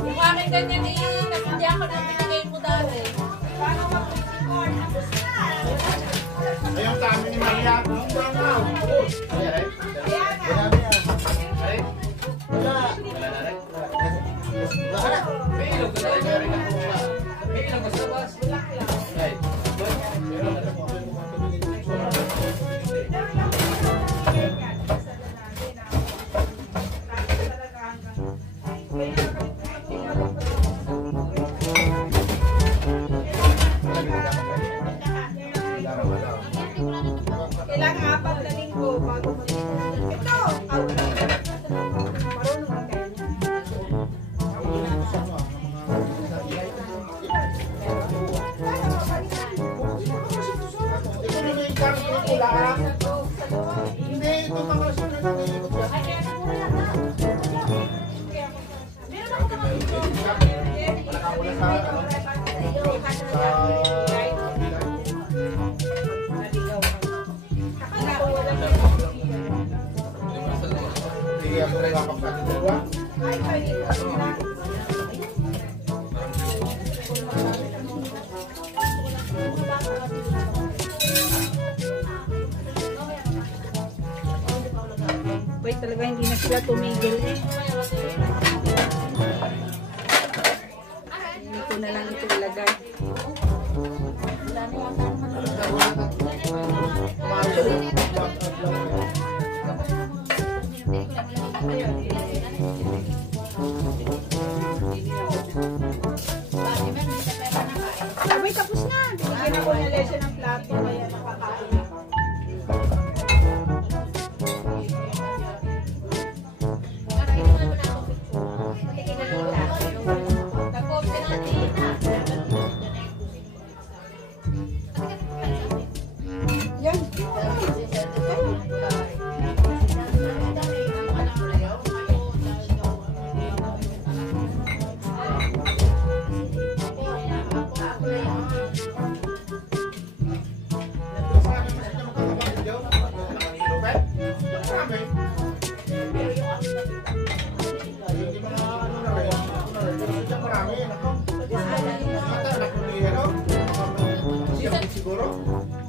Yung akin ganyan eh, hindi ako na pinagay mo dati. Ayun sa amin ni Maria. Nung brown na. Ayan, right? Right? May ilog ka tayo. May ilog ka sa labas. Right. Kailangan 4 na linggo bago mo. Ito! Marunong ang kanya. Ito na yung karne ng pula. Hindi, ito pangalasyon na nangyayon ko. Nakakula sa hindi ako nakakapagpapit dalawa. Wait, talaga hindi na sila tumigil eh. Dito na lang ito ilagay. Sabay tapos na. Bigyan ako na lesson ng plato kaya nakakain ako.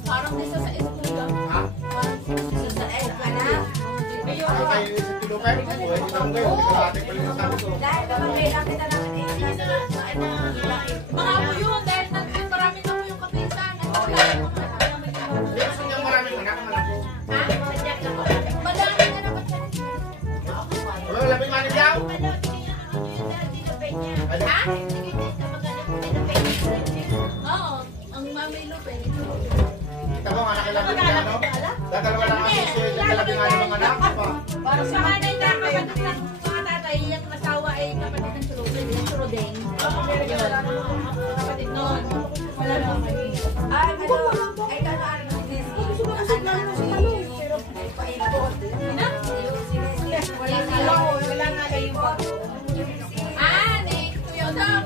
Parang isa sa school lang. Ha? Parang isa sa anak. Ayun. Ano kayo sa kiloper? O, hindi naman kayo. Kalating pa rin sa sabi ko. Dahil naman may lapit na naman eh. Mga po yun, dahil marami na po yung kapisan. Hindi kasi niyang maraming anak ang anak ko. Madami na naman siya. Wala, labing manib yaw. Ano? Oo, ang Mami Lupe. Kita mo, anak ilang din yan, no? Dadalawa lang ang susunod yung labing manib ang anak. Pa. Para sa kanay na kapatid ng mga tatay, yung nasawa ay kapatid ng Churudeng. Yung Churudeng. Kapatid noon. Wala naman kami. Ay, ano? Ay, kano ng Disney. Gusto ko kasi lang sa talong. Pero paikot. Wala nga kayo pa. Ni Kuya Dam.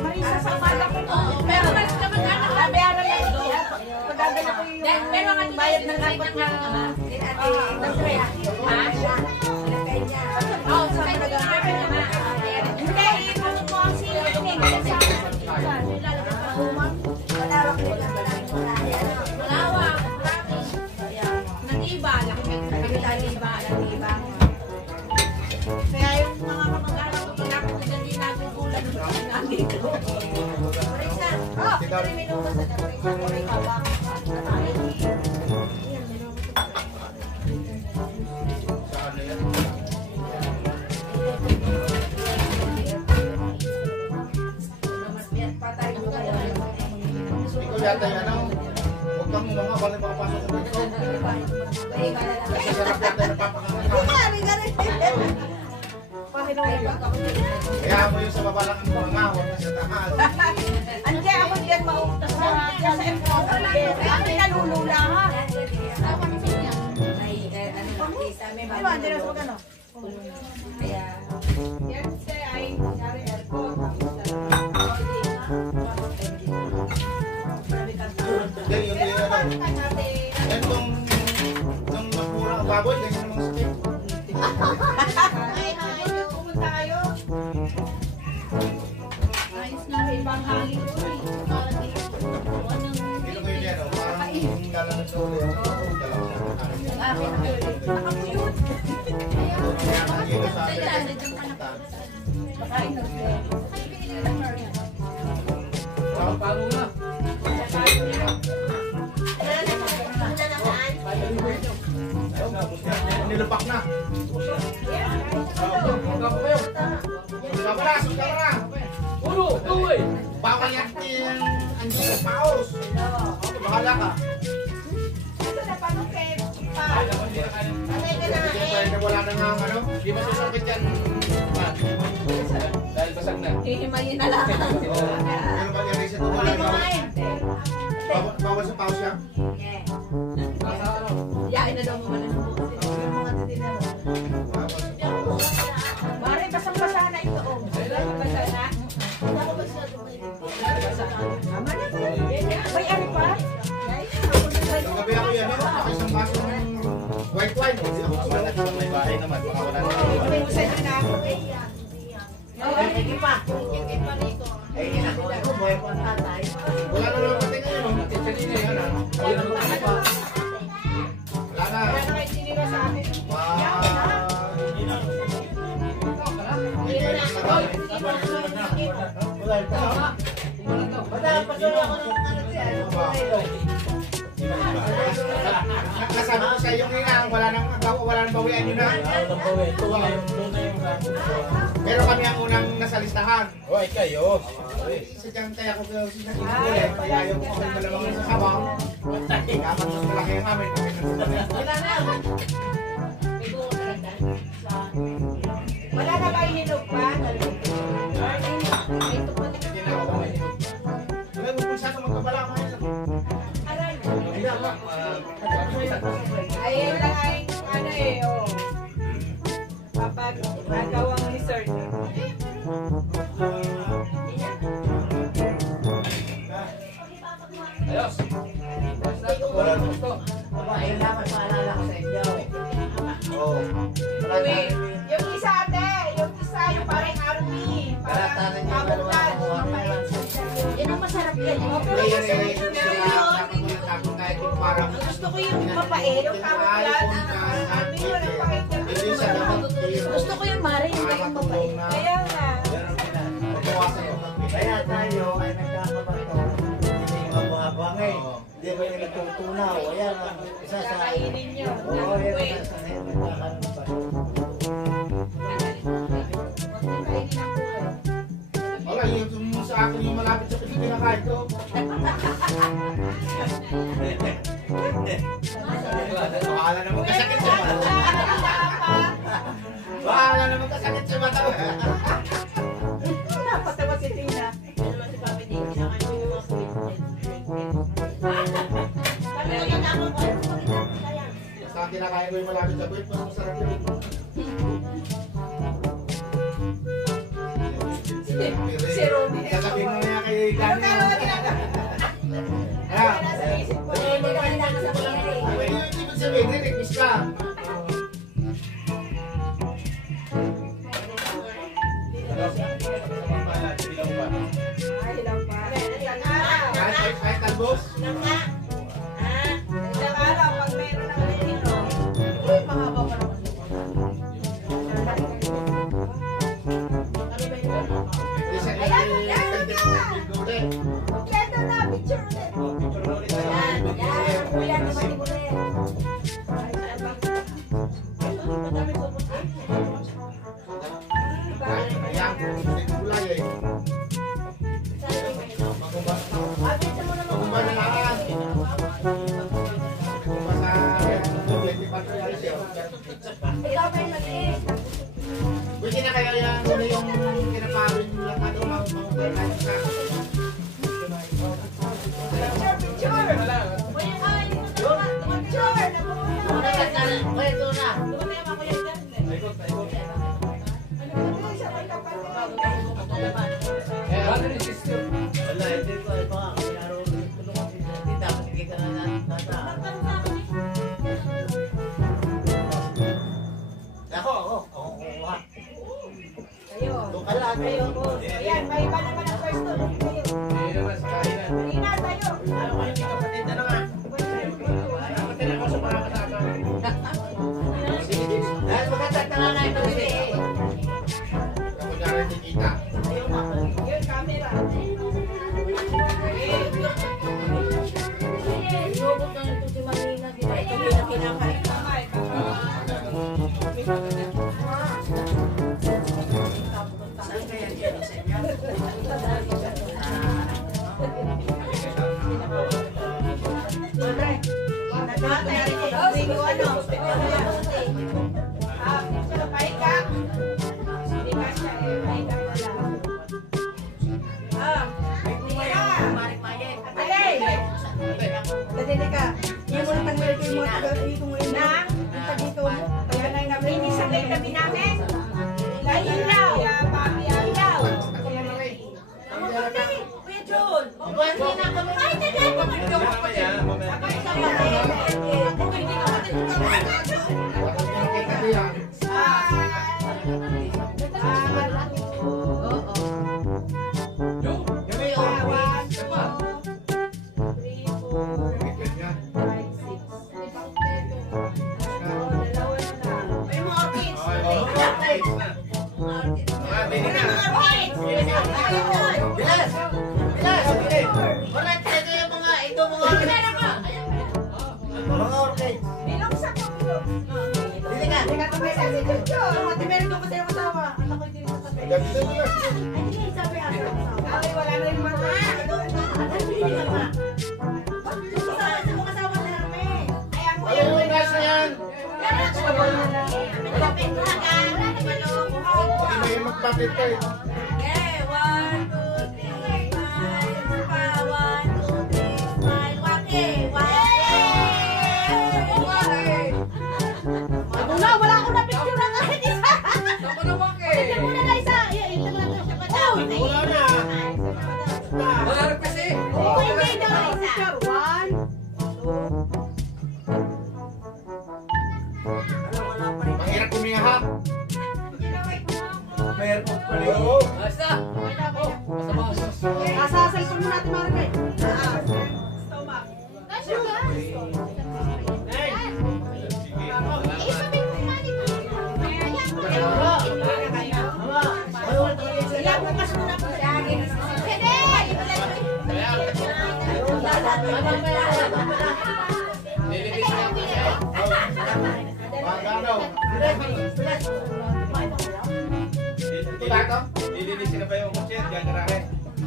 Marisa sa pala ko. Pero mas kamag-anak lang. Bayaran lang ito. Padadala ko yung Pero ang bayad ng kapot ng Oo, sa kanya nag-aaral naman. Hindi, ano mo ang siling. Malawak. Nag-iba. Nag-iba. Kaya yung mga kamag-anak ko, pinapagod hindi natin kulang ng nandito. Marisa, pwede minuto sa Marisa, may kabang na tayo. Sa ano yan? Ikaw yata yung ano? Huwag kang mga walang makapasok sa dito. Kasi sarap yata yung napapakakakaw. Kaya mo yung sa baba lang ang mga huwag na sa taas. Andiyan ako diyan mautas sa M4. Kami nalulula ha. Yan siya ay nangyari airport. Yan yung ano. Yan tong nagmurang baboy, ganyan namang sakit. Ay, pumunta kayo. Ayos na may ibang hangin ko eh. Dito ko yun yan, oh. Parang yung lalangan sa uli. Dalawa na. Nakapuyot. Kaya nakikita sa akin. Bakain na siya. Paano na? Nilupak na. Hanggang pa kayo. Kamara. Uno, tuloy. Bawal yan yung anjing sa paos. Ako, bahala ka. Ito na paano kay pa. Ay, naman hindi na kaya. Patay ka na eh. Wala na nga ano. Hindi masusukit yan. Dahil basag na. Hihimayin na lang. Pero pag yan isa wala na. Bawal sa paos yan. Nasa ano? Yain na daw mo man ang bukas. Mare, basang-basa na ito. Oh. Basang-basa na. Tama na ba? May ano pa? Gabi ako yan, isang baso ng white wine. May bahay naman, baka wala na. Pinusan na ako. Sige pa. Ako, boy po ang tatay. Wala na naman pati ngayon. Kanina yan ah. Ayun ang mga pa. Wala na. Kaya na kayo sinira sa akin. Nasabi ko sa iyo ngayon, wala nang bawian yun na. Pero kami ang unang nasa listahan. Hoy, kayo. Sadyang kaya ko kayo sinasigulit. Kaya yung kami malamang sa sabang. Dapat mas malaki ang amin. Wala na ba hinog pa? Wala mo kung saan magkabala ko ngayon. Ayun lang ay ano eh, oh. Kapag nagawang research. Ayos. Wala na. Ayun dapat maalala ko sa inyo. Oo. Wait, yung isa ate, yung isa yung parang army, parang kabutan. Yan ang masarap yan. Pero kasi yung yun, parang Gusto ko yung mapait. Yung tawag yan, sabi ko, nagpakita. hindi siya naman Gusto ko yung mare, hindi yung mapait. Kaya nga. Kaya tayo ay nagkakabato. Hindi mababang eh. Hindi ba yung nagtutunaw? Ayan ang isa sa... Kakainin nyo. Oo, yan ang isa sa nagkakabato. wala yung sa akin yung malapit sa piling kinakain ko. Bahala na magkasakit sa mata. Bahala na magkasakit sa mata. Napatawa si Tina. Sa akin kinakain ko yung malapit sa buwit, mas masarap yun. Si Ronnie. Sasabihin mo na kay Gani. Nasa isip ko. Hindi mo sabihin, request ka. Ay, lang pa. Kahit talbos. Isang araw, pag meron ng dito, uy, mahaba pa naman. Kompleto na, picture ulit. Kuya, naman mo na yan. Ayan, gulay eh. Magkumba na lang. Magkumba sa 24 years yun. Ikaw ba yung maliit? Pwede na kaya yan muna yung kinapawin lang ano, mga sa... Picture! Uy, ay, picture! Uy, ito na. Wala, hindi ko ay baka kinaro ulit. Tulungan si Tita, matigay ka na nata. Ako, kuha. Kayo. Wala, kayo. Ayan, may iba naman ang first to. Kayo. Marina, tayo. Ano kayo yung kapatid na nga? Dahil magkatatawa nga ito kasi eh. Kunyari ni Tita. Ayaw na. Yun, camera. Inubot na ito si Marina. Ito yung kinakain. Kamay, Magpapit ka eh. Okay, 1, 2, 3, smile pa. 1, 2, 3, smile. Waki, waki. Ano na, wala akong na-picture na kahit isa. Saan na waki? Picture muna na isa. Ito lang ito siya pa daw. Wala na. Wala rin kasi. Hindi daw isa. 1. Mahirap kumihap. Mayroon pala Oo. Basta. Kaya bukas mo na po sa akin. Nilibis na ako siya. Magkano? Ito lahat to? Nililisin na ba yung kutsi? Gagarahe.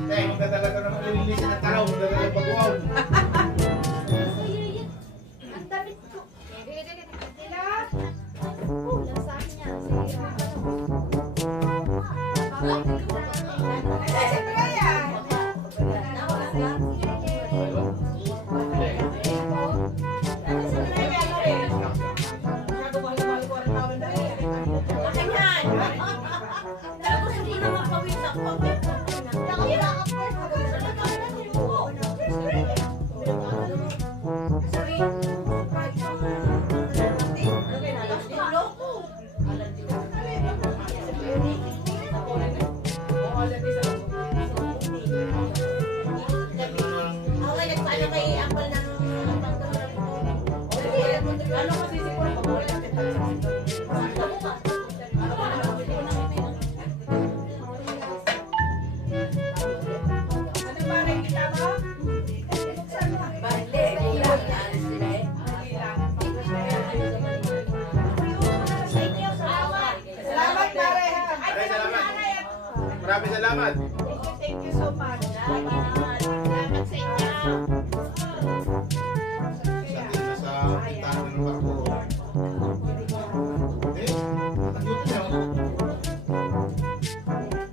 Eh, magdadala ka naman nililisin ng taraw, magdadala ng baguaw. Ang damit ko. Maraming salamat. Thank you so much. Salamat sa inyo. Sa pintahan ng barko. Eh, nandito niya.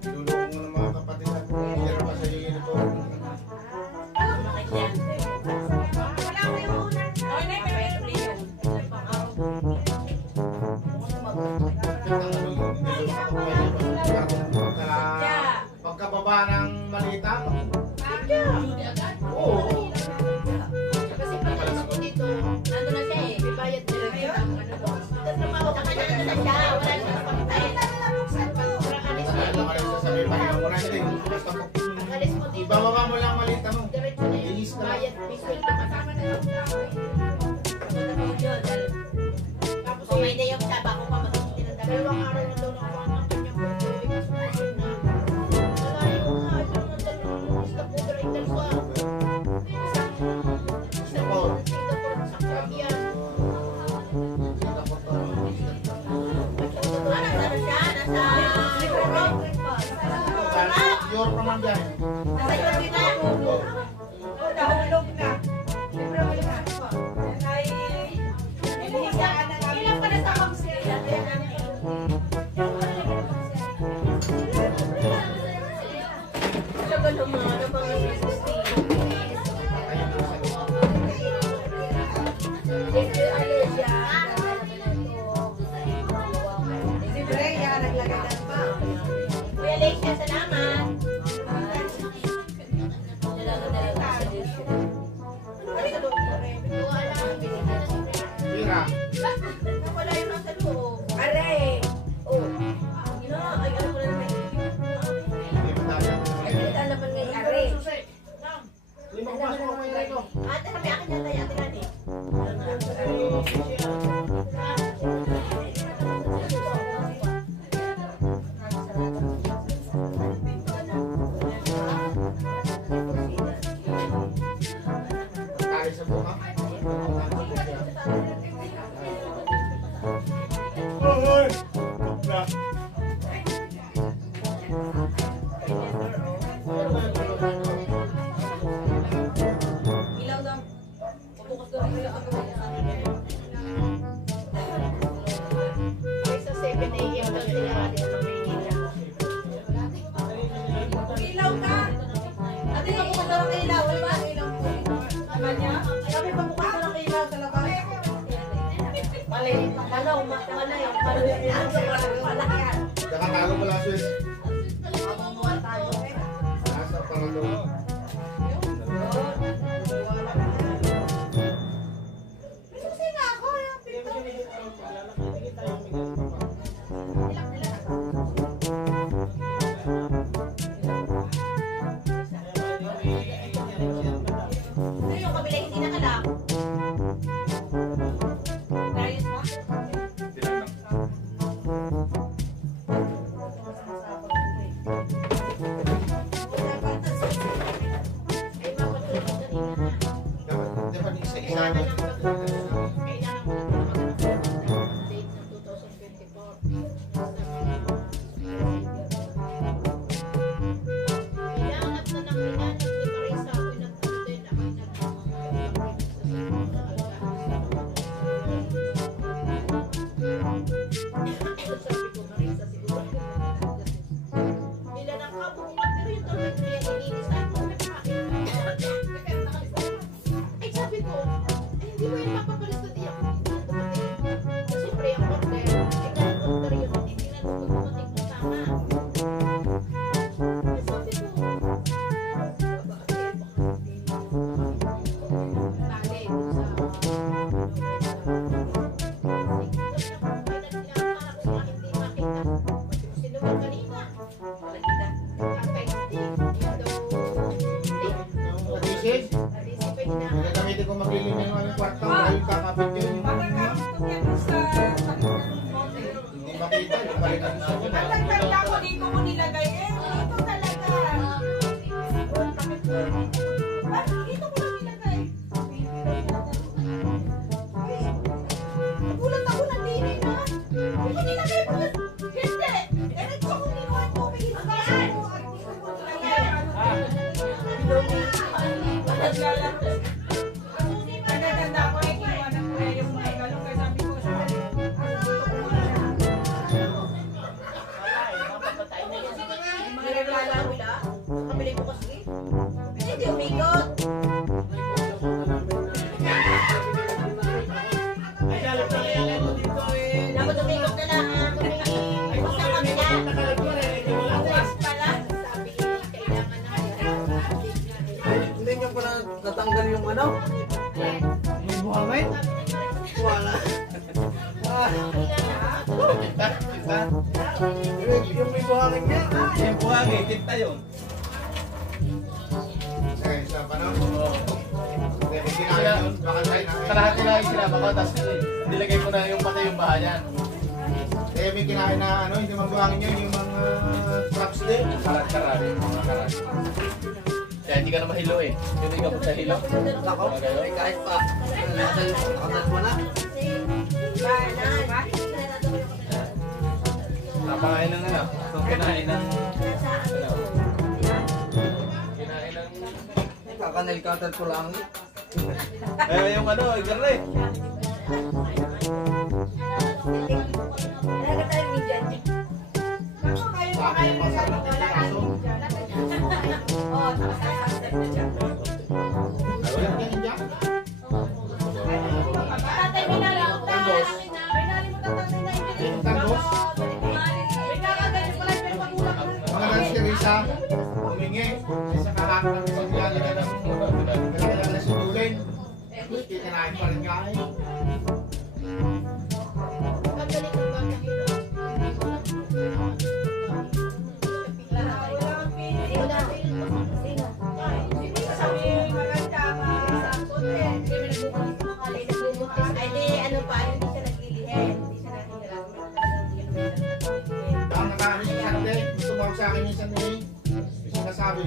Tulungan mo ng mga kapatid at hirap pa sa iyo nito. Pagkababa ng malita. Oo. Kasi pagkalas ko dito, ano na siya eh, may bayad nila yun. Tatrabaho ka kanya na siya, wala siya pagtay. Sabi pa rin mo na ito. Pagkalis mo dito, Ibababa mo lang malita mo. diretso na yung Inis ka. bayad, visual na kasama na lang tao eh. Tapos Kung may day off siya, bako pa mag-itin ng dami. dalawang araw na daw nakuha ng kanyang birthday. Kaso ayun na. Wala yung ayun na dalawang stop operator ko. Singapore. Singapore, sa Caribbean. Ano siya? Nasa Europe naman dyan. Nasa Europe na. Nahulog na. Libre mo na. Ay, inihigaan na namin. Ilang pa na sa homestay? Laban ng mga sustain. Libre, yan. Naglagay na pa. Kuya Leisha, salamat. Pira. Wala yung nasa loob. Are! Oh, Ino, ay alam ko na naman. Hindi mo tayo. nagkita naman ngayon, are. Hindi mo pasok ako ngayon ito. Ate, kami akin yan tayo, ate Lani. Tayo sa buka. Hoy! Na. Ilaw daw. Pupukas daw rin yung Ay, sa 7 a.m. daw sila dito sa Maynila. Ilaw ka! Ate, papukas daw ang ilaw. Wala ba? Naman niya? Sabi, papukas daw ang ilaw sa labas. Mali. Malaw, malay. Nakatago mo lang, Swiss. Nasa pangalo. Ano yung kabila hindi nakalock? sana lang kailangan ko na talaga date ng 2024. Kailangan na ng pinanap ni Marisa ako nag-attend ako sabi ko, Marisa, siguro nila ng kabukat, pero yung tulad niya, iniinisan ko, ay sabi ko, ay hindi mo yung mapapalit ko diyan. Siyempre, ang order, ay order yun, hindi nila nung dumating mo tama. Ay sabi ko, Gagamitin ko maglilinis ng kwarto dahil kakapit yun. magagamit ko yan sa bote. Hindi makita, balikan sa akin. Ang nagtanda ko, dito ko nilagay. Dito talaga. Bakit dito ko lang nilagay? Nagulat ako na dini na. Hindi ko nilagay mo na. Hindi. Diretso ko kinuha ko. Pinagkakain ko. Nagaganda ako eh. Kinuha ng kuya yung mga galong. Kaya sabi ko sa Mga naglalawin ah. Kabili ko kasi. Hindi umikot. Ay, dapat pala yan ako dito eh. Dapat umikot na lang ha. Huwag na kami na. Bukas pala. sabi, kailangan na kaya. Hindi nyo pa natanggal yung ano? Yung buhangin? Wala. Yung may buhangin niya. Yung buhangin, kita yun. Sige, isa pa no? Dahil kinain yun, baka tayo na. Kalahati lang yung sinama ko, tapos nilagay ko na yung patay yung bahayan. Eh, may kinain na ano, hindi mabuhangin yun, yung mga traps din. Karat-karat. Kaya hindi ka na mahilo eh. Yun yung gamot sa hilo. Ako, ay kahit pa. Nakasal mo na. Napakain ng ano. So, kinain ng... Kinain ng... Kakanail cutter ko lang. Eh, yung ano, garlic. Talaga tayo minsan. Ako kayo pa kayo magano wala kayo dyan. Oo, tapos sasasap na dyan. Yan, yan, yan. Tatay minalimutan. Minalimutan tatay na hindi. Yung tanggos, May kakagad pala yung magulang na. mga lang si Risa, humingi. Isa kahapon ng isang yali na lang. Kailangan na sundulin. Kinain pa rin nga eh. Ang galing ng batang ito. Wala kang pili. Wala. Sino? Sabi yung maganda masakot eh. Hindi mo nagbubulis mo kali nagbubuntis. Ay, di, ano pa, hindi siya nagilihin. Hindi siya nagilihin. Ang nakaanin sa atin, tumawag sa akin minsan eh. Yung sinasabi,